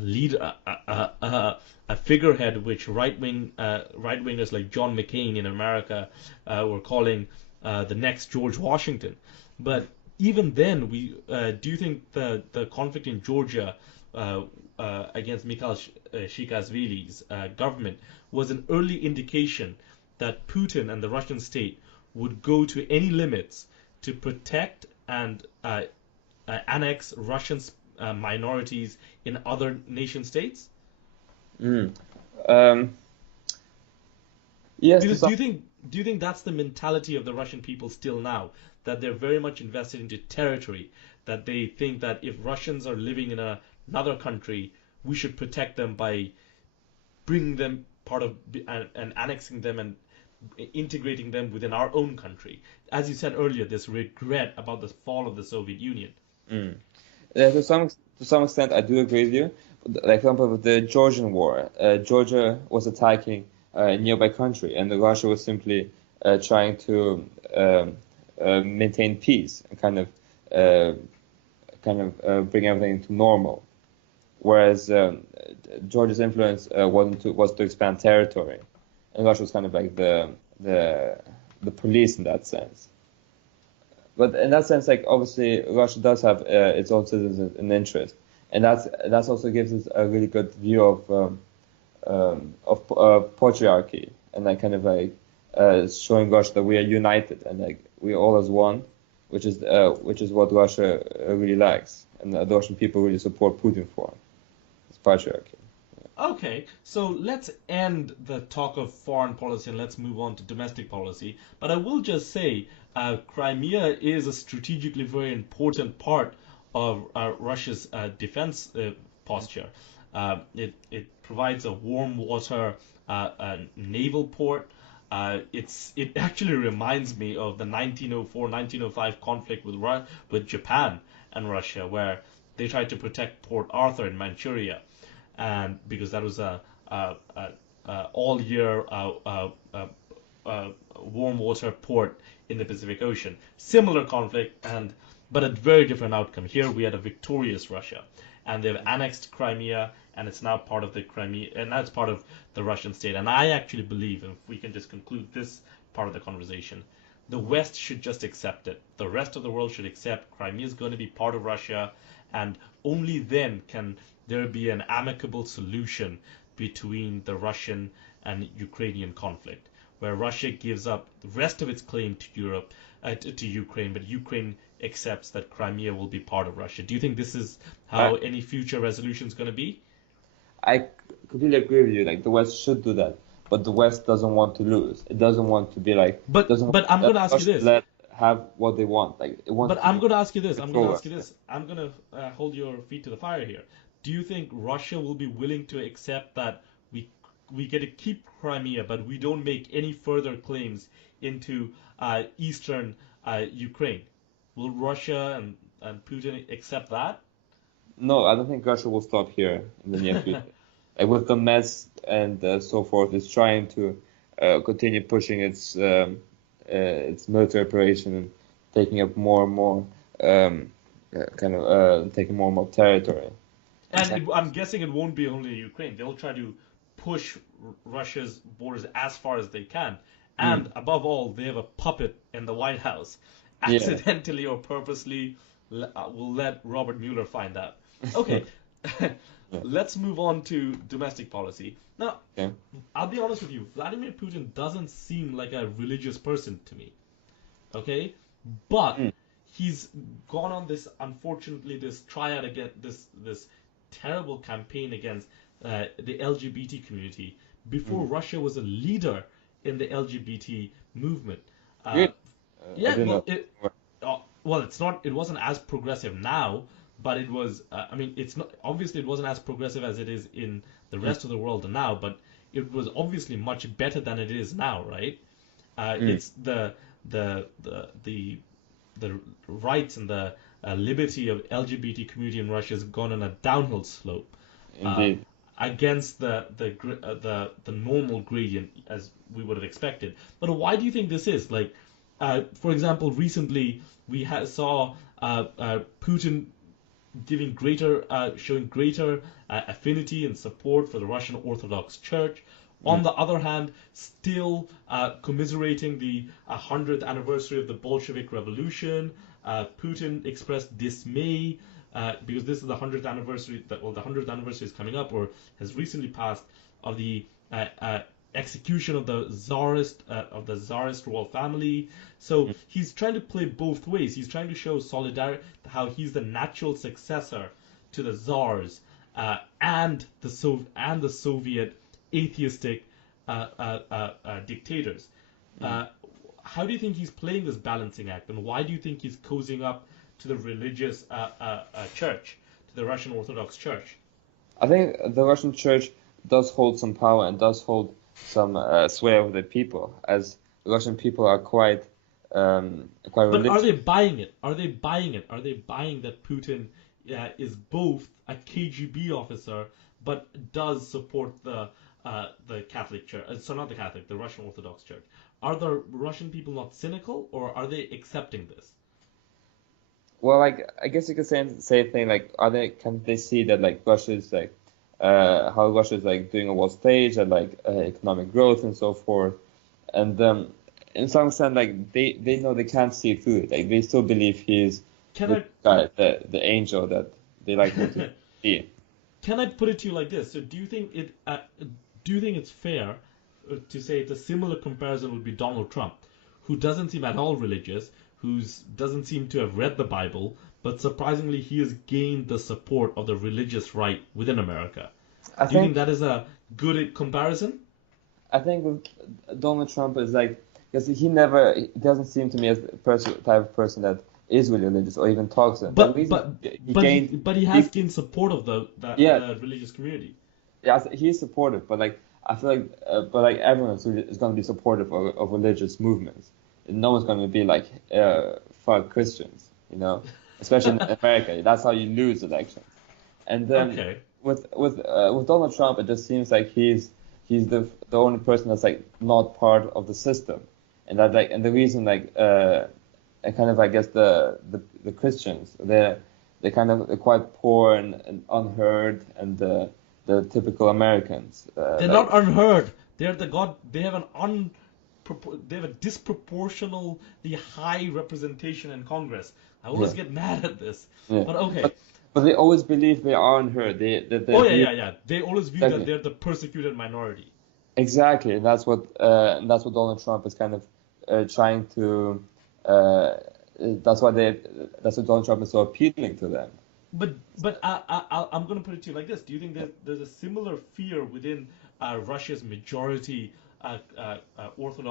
leader, a figurehead which right wingers like John McCain in America were calling the next George Washington. But even then, do you think the conflict in Georgia against Mikhail Shikashvili's government was an early indication that Putin and the Russian state would go to any limits to protect and annex Russian minorities in other nation states? Mm. Um, yes, to Because some. do you think that's the mentality of the Russian people still now? That they're very much invested into territory, that they think that if Russians are living in another country, we should protect them by bringing them part of and annexing them and integrating them within our own country. As you said earlier, this regret about the fall of the Soviet Union. Mm. Yeah, to some extent, I do agree with you. Like, for example, with the Georgian War, Georgia was attacking a nearby country, and Russia was simply trying to maintain peace and uh, bring everything to normal. Whereas Georgia's influence was to expand territory, and Russia was kind of like the the police in that sense. But in that sense, like obviously Russia does have its own citizens and interest, and that's also gives us a really good view of patriarchy, and like kind of like showing Russia that we are united and like we are all as one, which is what Russia really likes, and the Russian people really support Putin for. It's patriarchy. Okay, so let's end the talk of foreign policy and let's move on to domestic policy. But I will just say, Crimea is a strategically very important part of Russia's defense posture. It provides a warm water naval port. It actually reminds me of the 1904-1905 conflict with Japan and Russia, where they tried to protect Port Arthur in Manchuria, and because that was a all year warm water port in the Pacific Ocean. Similar conflict, but a very different outcome. Here we had a victorious Russia, and they've annexed Crimea, and it's now part of the Crimea, and now it's part of the Russian state. And I actually believe, and if we can just conclude this part of the conversation, the West should just accept it. The rest of the world should accept Crimea is going to be part of Russia, and only then can there be an amicable solution between the Russian and Ukrainian conflict, where Russia gives up the rest of its claim to Europe, to Ukraine, but Ukraine accepts that Crimea will be part of Russia. Do you think this is how any future resolution is going to be? I completely agree with you. Like the West should do that, but the West doesn't want to lose. It doesn't want to be like doesn't want But I'm to going to ask you this. let have what they want. Like it wants But to I'm going to ask you this. I'm going to control ask you this. I'm going to hold your feet to the fire here. Do you think Russia will be willing to accept that we get to keep Crimea, but we don't make any further claims into eastern Ukraine? Will Russia and Putin accept that? No, I don't think Russia will stop here in the near future. Like with the mess and so forth, it's trying to continue pushing its military operation and taking up more and more taking more and more territory. And I'm guessing it won't be only Ukraine. They'll try to push Russia's borders as far as they can. And Mm. above all, they have a puppet in the White House. Yeah. Accidentally or purposely, we'll let Robert Mueller find out. Okay, Yeah. let's move on to domestic policy. Now, Yeah. I'll be honest with you, Vladimir Putin doesn't seem like a religious person to me. Okay? But Mm. he's gone on this, unfortunately, this triad against this terrible campaign against the LGBT community before Mm. Russia was a leader in the LGBT movement. Uh, Really? I yeah, didn't well, know. it's not. It wasn't as progressive now, but it was. I mean, it's not. Obviously, it wasn't as progressive as it is in the Mm. rest of the world now, but it was obviously much better than it is now, right? Mm. It's the rights and the liberty of LGBT community in Russia has gone on a downhill slope uh, Indeed. against the normal gradient as we would have expected. But why do you think this is? Like, for example, recently we saw Putin showing greater affinity and support for the Russian Orthodox Church. On Mm. the other hand, still commiserating the 100th anniversary of the Bolshevik Revolution, Putin expressed dismay because this is the 100th anniversary. The 100th anniversary is coming up, or has recently passed, of the execution of the Tsarist royal family. So Mm. he's trying to play both ways. He's trying to show solidarity, how he's the natural successor to the Tsars and the Soviet atheistic dictators. Mm. How do you think he's playing this balancing act, and why do you think he's cozying up to the religious church, to the Russian Orthodox Church? I think the Russian church does hold some power and does hold sway over the people, as Russian people are quite But are religious. they buying it? Are they buying it? Are they buying that Putin is both a KGB officer but does support the Catholic Church? So not the Catholic, the Russian Orthodox Church. Are the Russian people not cynical, or are they accepting this? Well, like I guess you could say the same thing. Like, can they see that like Russia's like how Russia's like doing a world stage and like economic growth and so forth, and in some sense like they know they can't see through it. Like they still believe he's the Can guy, the angel that they like him to I be. can I put it to you like this? So do you think it's fair to say the similar comparison would be Donald Trump, who doesn't seem at all religious, who doesn't seem to have read the Bible, but surprisingly he has gained the support of the religious right within America. I Do you think think that is a good comparison? I think with Donald Trump is like because he doesn't seem to me as the type of person that is really religious or even talks to him. The But reason but he but he gained but he he has gained support of yeah the religious community. yeah he's supportive, but like I feel like but like everyone is going to be supportive of religious movements. No one's going to be like fuck Christians, you know, especially in America. That's how you lose elections. And then Okay. with Donald Trump, it just seems like he's the only person that's like not part of the system, and that like and the reason like and kind of I guess the Christians they're kind of they're quite poor and unheard and the typical Americans They're like not unheard. They're the god. They have they have a disproportionately high representation in Congress. I yeah always get mad at this, yeah but okay. but they always believe they are unheard. They Oh yeah, view yeah, yeah. They always view that exactly. they're the persecuted minority. Exactly, and that's what Donald Trump is kind of trying to. Uh, that's why that's what Donald Trump is so appealing to them. I'm going to put it to you like this: do you think there's a similar fear within Russia's majority Russian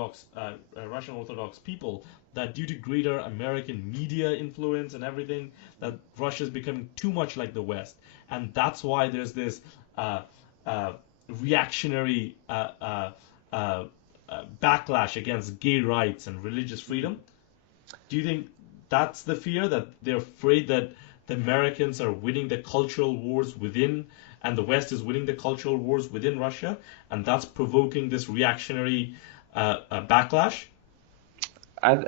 Orthodox people that due to greater American media influence and everything, that Russia's becoming too much like the West, and that's why there's this uh, uh, reactionary backlash against gay rights and religious freedom? Do you think that's the fear, that they're afraid that the Americans are winning the cultural wars within, and the West is winning the cultural wars within Russia, and that's provoking this reactionary backlash? I,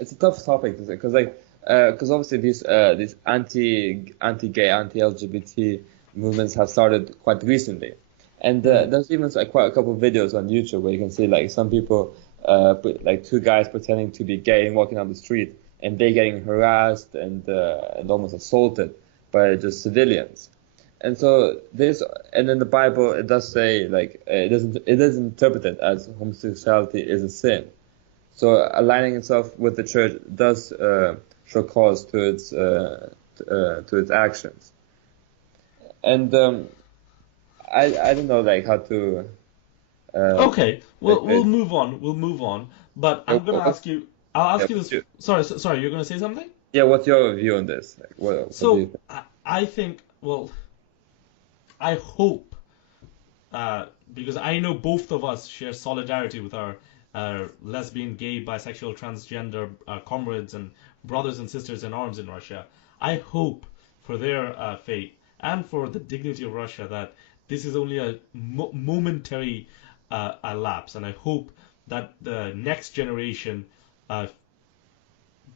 it's a tough topic because like because obviously these anti-gay, anti-LGBT movements have started quite recently, and Mm. there's even like quite a couple of videos on YouTube where you can see like some people like two guys pretending to be gay and walking down the street, and they getting harassed and almost assaulted by just civilians. And so this, and in the Bible, it does say like it is interpreted as homosexuality is a sin. So aligning itself with the church does show cause to its actions. And I don't know like how to Okay, like we'll move on. We'll move on. But I'm gonna what's ask you. I'll yeah, ask you this. Sorry. You're gonna say something? yeah, what's your view on this? Like, what do you So think? I think. Well, I hope because I know both of us share solidarity with our lesbian, gay, bisexual, transgender comrades and brothers and sisters in arms in Russia. I hope for their fate and for the dignity of Russia that this is only a momentary lapse, and I hope that the next generation uh,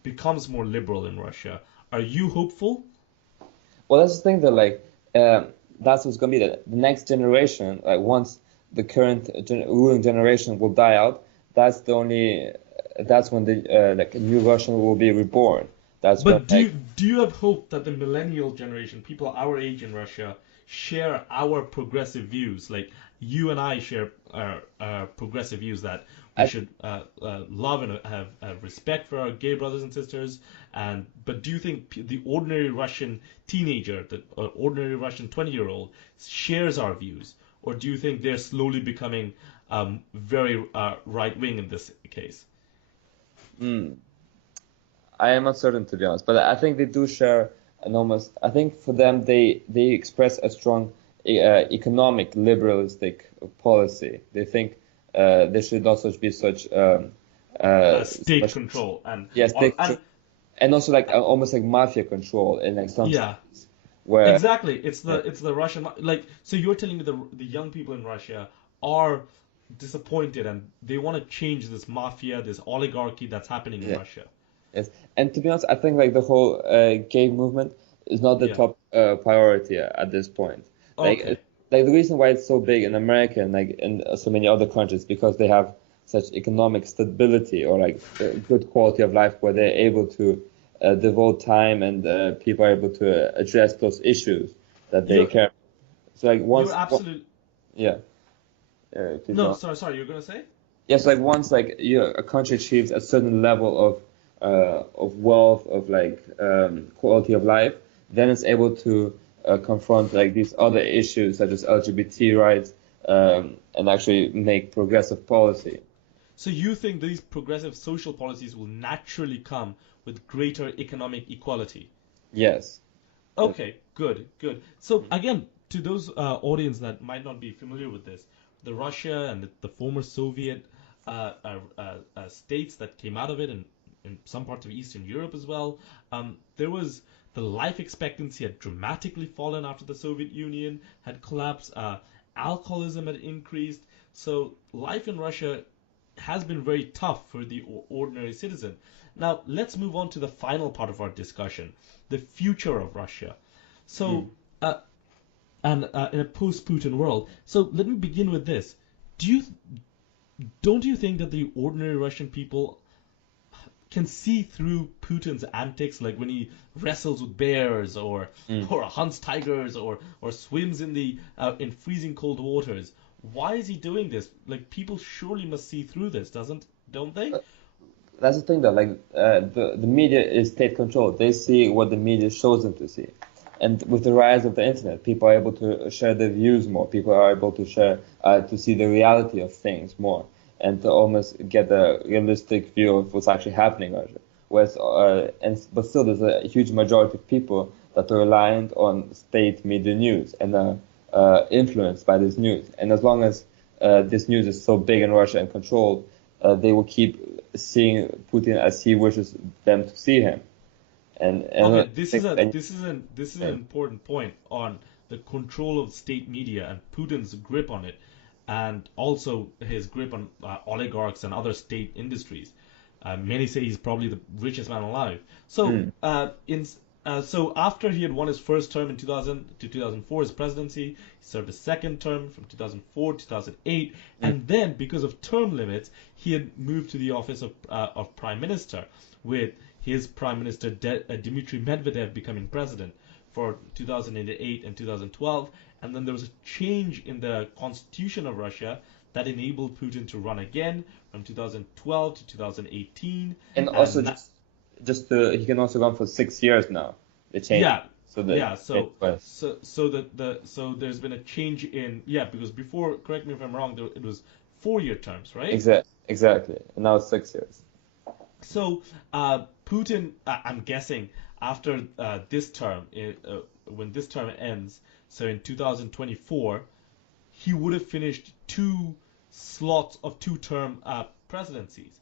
becomes more liberal in Russia. Are you hopeful? Well, that's the thing that like that's what's gonna be the next generation. Like once the current ruling generation will die out, that's the only that's when the like a new Russian will be reborn. That's when But like do you have hope that the millennial generation, people our age in Russia, share our progressive views? Like you and I share progressive views that we I should love and have respect for our gay brothers and sisters. And but do you think the ordinary Russian teenager, the ordinary Russian 20-year-old, shares our views, or do you think they're slowly becoming very right wing in this case? mm, I am uncertain to be honest, but I think they do share an almost. I think for them they express a strong economic policy. They think there should not such be such State such control and yes, or and and also like almost like mafia control in like some yeah, states where exactly. It's yeah, the Russian like. So you're telling me the young people in Russia are disappointed and they want to change this mafia, this oligarchy that's happening in yeah, Russia. yes. And to be honest, I think like the whole gay movement is not the Yeah. top priority at this point. Like Okay. like the reason why it's so big in America and like in so many other countries because they have such economic stability or like good quality of life where they're able to devote time and people are able to address those issues that they You're care. So like you're once, absolute. yeah, please go No, on. sorry. You're gonna say? Yes, like once like a country achieves a certain level of wealth, of like quality of life, then it's able to confront like these other issues such as LGBT rights and actually make progressive policy. So you think these progressive social policies will naturally come with greater economic equality? Yes. Okay, good, good. So again, to those audience that might not be familiar with this, the Russia and the former Soviet states that came out of it, and in some parts of Eastern Europe as well, there was the life expectancy had dramatically fallen after the Soviet Union had collapsed. Alcoholism had increased. So life in Russia has been very tough for the ordinary citizen. Now, let's move on to the final part of our discussion, the future of Russia. Mm. So, uh, and in a post-Putin world. So, let me begin with this. Do you don't you think that the ordinary Russian people can see through Putin's antics, like when he wrestles with bears Mm. or hunts tigers or swims in the in freezing cold waters? Why is he doing this? Like people surely must see through this, don't they? That's the thing though, like the media is state controlled. They see what the media shows them to see. And with the rise of the internet, people are able to share their views more. People are able to share to see the reality of things more and to almost get a realistic view of what's actually happening in Russia. Whereas, but still, there's a huge majority of people that are reliant on state media news and influenced by this news. And as long as this news is so big in Russia and controlled, they will keep seeing Putin as he wishes them to see him. And Okay, I think, and, this is an yeah, important point on the control of state media and Putin's grip on it, and also his grip on oligarchs and other state industries. Many say he's probably the richest man alive. So, mm, so after he had won his first term in 2000 to 2004 as presidency, he served a second term from 2004 to 2008, mm, and then because of term limits, he had moved to the office of prime minister, with his prime minister Dmitry Medvedev becoming president for 2008 and 2012, and then there was a change in the constitution of Russia that enabled Putin to run again from 2012 to 2018, and also and just to, he can also run for 6 years now. They changed yeah, so that yeah. So twice. so there's been a change in yeah because before, correct me if I'm wrong, it was 4-year terms, right? Exactly. And now it's 6 years. So Putin, I'm guessing after this term, when this term ends, so in 2024, he would have finished two slots of two-term presidencies.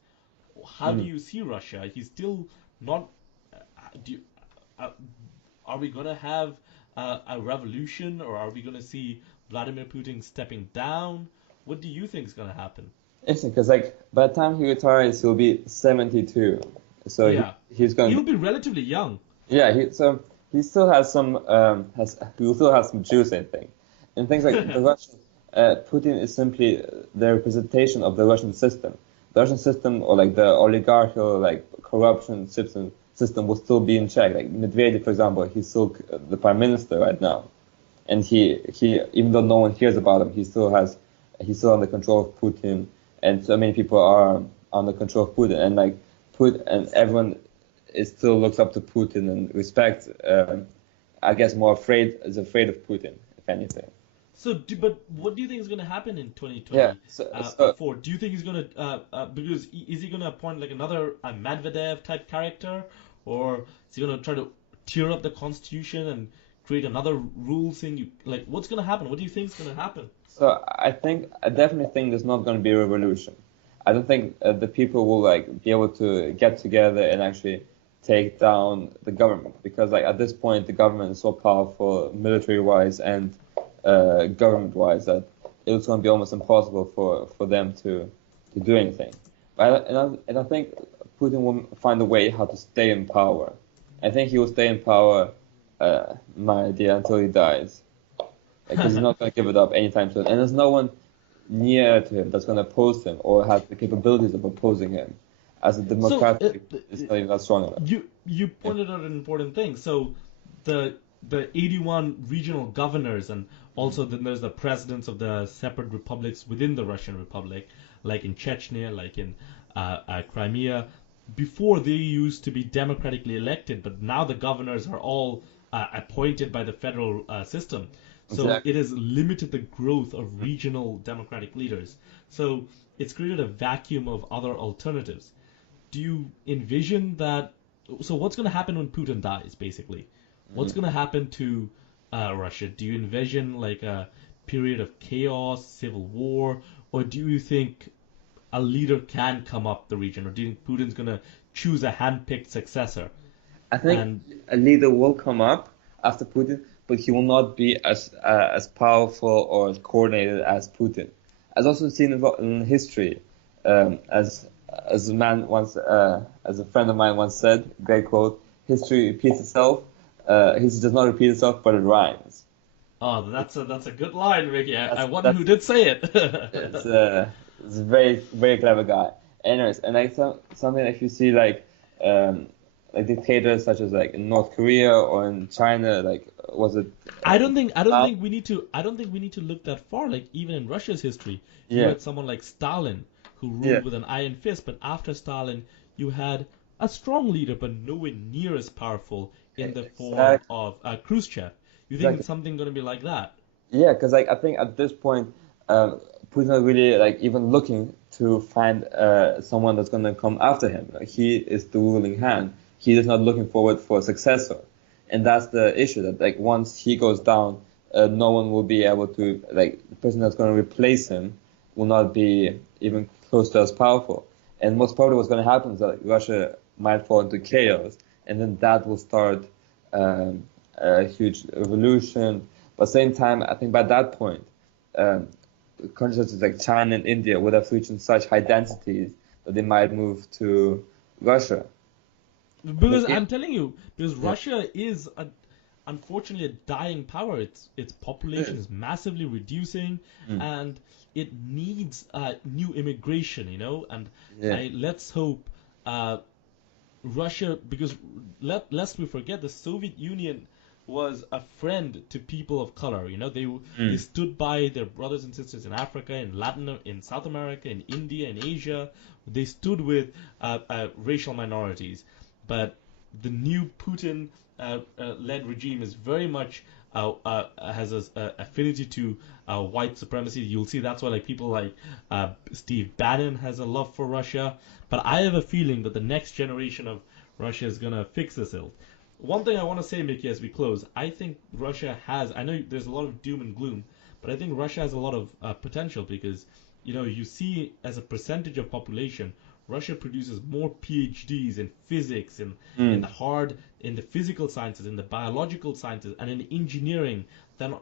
How do Mm. you see Russia? He's still not. Do you, uh, are we gonna have a revolution, or are we gonna see Vladimir Putin stepping down? What do you think is gonna happen? Interesting, because like by the time he retires, he'll be 72. So Yeah, he's going to he'll be relatively young. yeah, he still has some he will still have some juice, I think. And things like the Russian Putin is simply the representation of the Russian system. The Russian system or like the oligarchical like corruption system will still be in check. Like Medvedev, for example, he's still the prime minister right now, and he even though no one hears about him, he's still under control of Putin, and so many people are under control of Putin, and like and everyone it still looks up to Putin and respects. I guess more afraid of Putin, if anything. So, but what do you think is going to happen in Yeah. 2024? Do you think he's going to, because is he going to appoint like another Medvedev type character, or is he going to try to tear up the constitution and create another rule thing? Like, what's gonna happen? What do you think is gonna happen? So I definitely think there's not going to be a revolution. I don't think the people will like be able to get together and actually take down the government because like at this point the government is so powerful military wise and government wise that it's going to be almost impossible for them to do anything. And I think Putin will find a way how to stay in power. I think he will stay in power, my idea, until he dies. Because he's not going to give it up anytime soon. And there's no one near to him that's going to oppose him or has the capabilities of opposing him. As a democratic, it's not even that strong enough. You pointed out an important thing. So the 81 regional governors and also then there's the presidents of the separate republics within the Russian Republic, like in Chechnya, like in Crimea. Before they used to be democratically elected, but now the governors are all appointed by the federal system. So Exactly. it has limited the growth of regional democratic leaders. So it's created a vacuum of other alternatives. Do you envision that? So what's going to happen when Putin dies, basically? What's going to happen to Russia? Do you envision like a period of chaos, civil war, or do you think a leader can come up the region, or do you think Putin's going to choose a hand-picked successor? I think And a leader will come up after Putin, but he will not be as powerful or as coordinated as Putin. As also seen in history, as a man once, as a friend of mine once said, great quote: "History repeats itself. History does not repeat itself, but it rhymes." oh, that's a good line, Ricky. I That's wonder who that's did say it. it's a very clever guy. Anyways, and like something if you see like dictators such as like in North Korea or in China, like was it? I don't think we need to look that far. Like even in Russia's history, you Yeah, had someone like Stalin who yeah, ruled with an iron fist, but after Stalin, you had a strong leader, but nowhere near as powerful in the form exactly, of Khrushchev. You think exactly. it's something going to be like that? Yeah, because like I think at this point, Putin's not really like even looking to find someone that's gonna come after him. Like he is the ruling hand. He is not looking forward for a successor, and that's the issue. That like once he goes down, no one will be able to like the person that's gonna replace him will not be even close to as powerful. And most probably what's gonna happen is that Russia might fall into chaos, and then that will start a huge revolution. But at the same time, I think by that point, um, countries such as like China and India would have reached in such high densities that they might move to Russia. But Because I'm telling you, because yeah, Russia is unfortunately a dying power. Its population is massively reducing, mm, and it needs new immigration. And yeah, let's hope uh, Russia, because lest we forget, the Soviet Union was a friend to people of color. They mm, stood by their brothers and sisters in Africa, in South America, in India, in Asia. They stood with racial minorities. But the new Putin led regime is very much has a affinity to white supremacy. You'll see that's why like people like Steve Bannon has a love for Russia. But I have a feeling that the next generation of Russia is gonna fix this ill. One thing I want to say, Mickey, as we close, I think Russia has. I know there's a lot of doom and gloom, but I think Russia has a lot of potential because you see as a percentage of population, Russia produces more PhDs in physics, in mm. the physical sciences, in the biological sciences, and in engineering than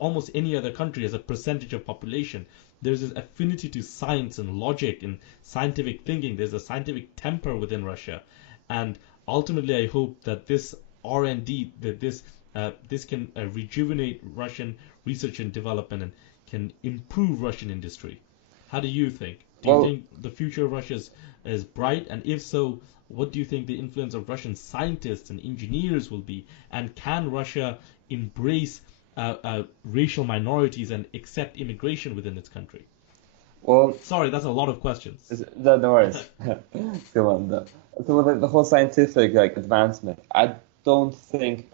almost any other country as a percentage of population. There's this affinity to science and logic and scientific thinking. There's a scientific temper within Russia, and ultimately, I hope that this R&D, that this can rejuvenate Russian research and development and can improve Russian industry. How do you think? Do you Well, think the future of Russia is bright? And if so, what do you think the influence of Russian scientists and engineers will be? And can Russia embrace racial minorities and accept immigration within its country? well, Sorry, that's a lot of questions. no worries. Come on, no. So with the whole scientific like advancement, I don't think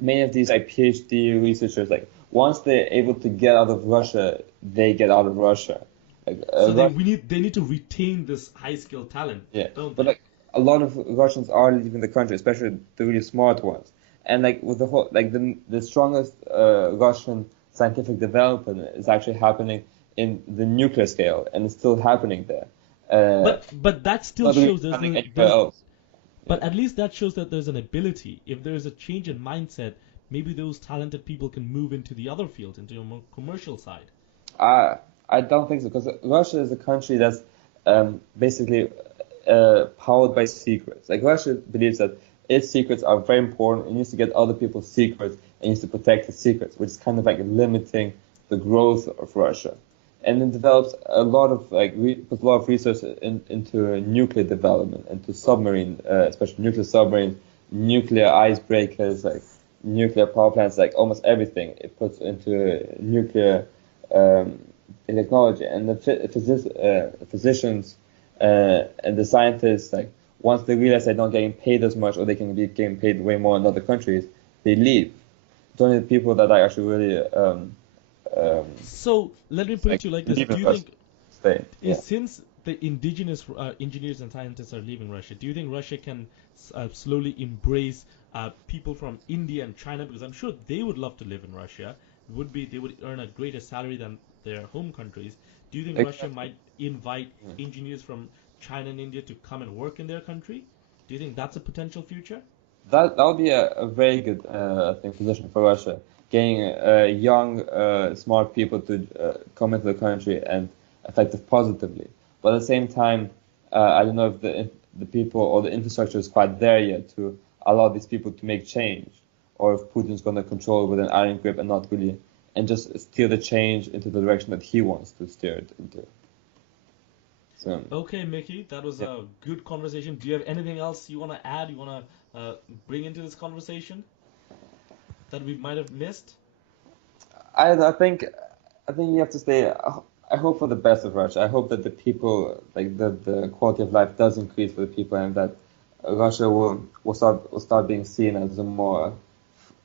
many of these like PhD researchers like once they're able to get out of Russia, they get out of Russia. Like So Russia, they need to retain this high skilled talent, yeah, don't but they? like a lot of Russians are leaving the country, especially the really smart ones. And like with the whole like the strongest Russian scientific development is actually happening in the nuclear scale, and it's still happening there. But that still Not really shows happening anywhere else. Yeah. but at least that shows that there's an ability. If there's a change in mindset, maybe those talented people can move into the other fields, into a more commercial side. I I don't think so because Russia is a country that's basically powered by secrets. Like Russia believes that its secrets are very important. It needs to get other people's secrets and needs to protect its secrets, which is kind of like limiting the growth of Russia. And it develops a lot of puts a lot of research into nuclear development, into submarine, especially nuclear submarines, nuclear icebreakers, like nuclear power plants, like almost everything it puts into nuclear um, technology. And the physicians and the scientists, like once they realize they're not getting paid as much or they can be getting paid way more in other countries, they leave. It's only the people that are actually really um, So let me put it like to you like this: leave Do in you Russia, think stay. Yeah. since the indigenous engineers and scientists are leaving Russia, do you think Russia can slowly embrace people from India and China? Because I'm sure they would love to live in Russia. They would earn a greater salary than their home countries. Do you think Russia Exactly. might invite engineers from China and India to come and work in their country? Do you think that's a potential future? That would be a very good I think position for Russia, getting young smart people to come into the country and affect it positively. But at the same time, I don't know if the people or the infrastructure is quite there yet to allow these people to make change, or if Putin's going to control it with an iron grip and not really and just steer the change into the direction that he wants to steer it into. So Okay, Mickey, that was yeah. a good conversation. Do you have anything else you want to add? You want to bring into this conversation that we might have missed? I think you have to say. I hope for the best of Russia. I hope that the people, like the quality of life, does increase for the people, and that Russia will start being seen as a more,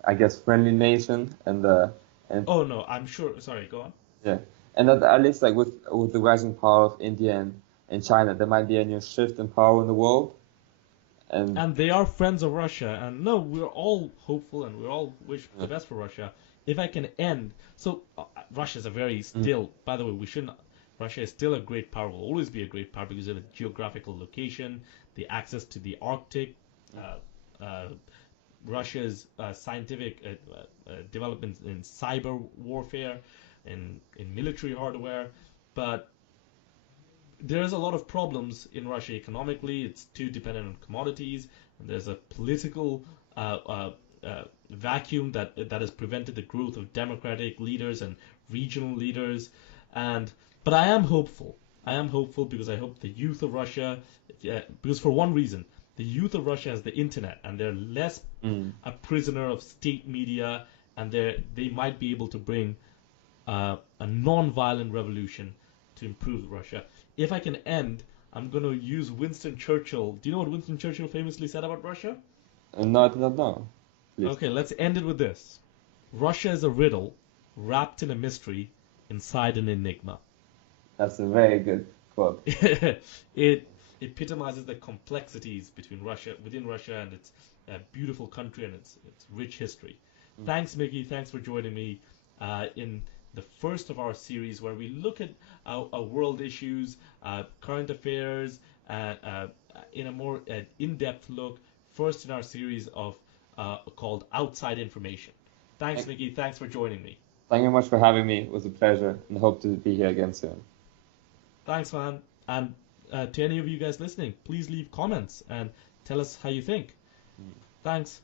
I guess, friendly nation, and Oh no, I'm sure. Sorry, go on. yeah, and that at least like with the rising power of India and China, there might be a new shift in power in the world, and And they are friends of Russia. And no, we're all hopeful and we all wish the yeah. best for Russia. If I can end, so Russia is a very still. By the way, we shouldn't. Russia is still a great power. Will always be a great power because of the geographical location, the access to the Arctic, uh, uh, Russia's scientific developments in cyber warfare, in military hardware, but there's a lot of problems in Russia economically. It's too dependent on commodities, and there's a political vacuum that has prevented the growth of democratic leaders and regional leaders. And but I am hopeful. I am hopeful because I hope the youth of Russia, because for one reason, the youth of Russia has the internet and they're less Mm. a prisoner of state media, and they might be able to bring a non-violent revolution to improve Russia. If I can end, I'm going to use Winston Churchill. Do you know what Winston Churchill famously said about Russia? No, I do not know. Please. Okay, let's end it with this. Russia is a riddle wrapped in a mystery inside an enigma. That's a very good quote. It epitomizes the complexities within Russia and its beautiful country and its rich history. Thanks, Mickey. Thanks for joining me in the first of our series where we look at world issues, current affairs, in a more in-depth look. First in our series of called Outside Information. Thanks, Thank Mickey. Thanks for joining me. thank you very much for having me. It was a pleasure and hope to be here again soon. Thanks, man. And to any of you guys listening, please leave comments and tell us how you think. Thanks.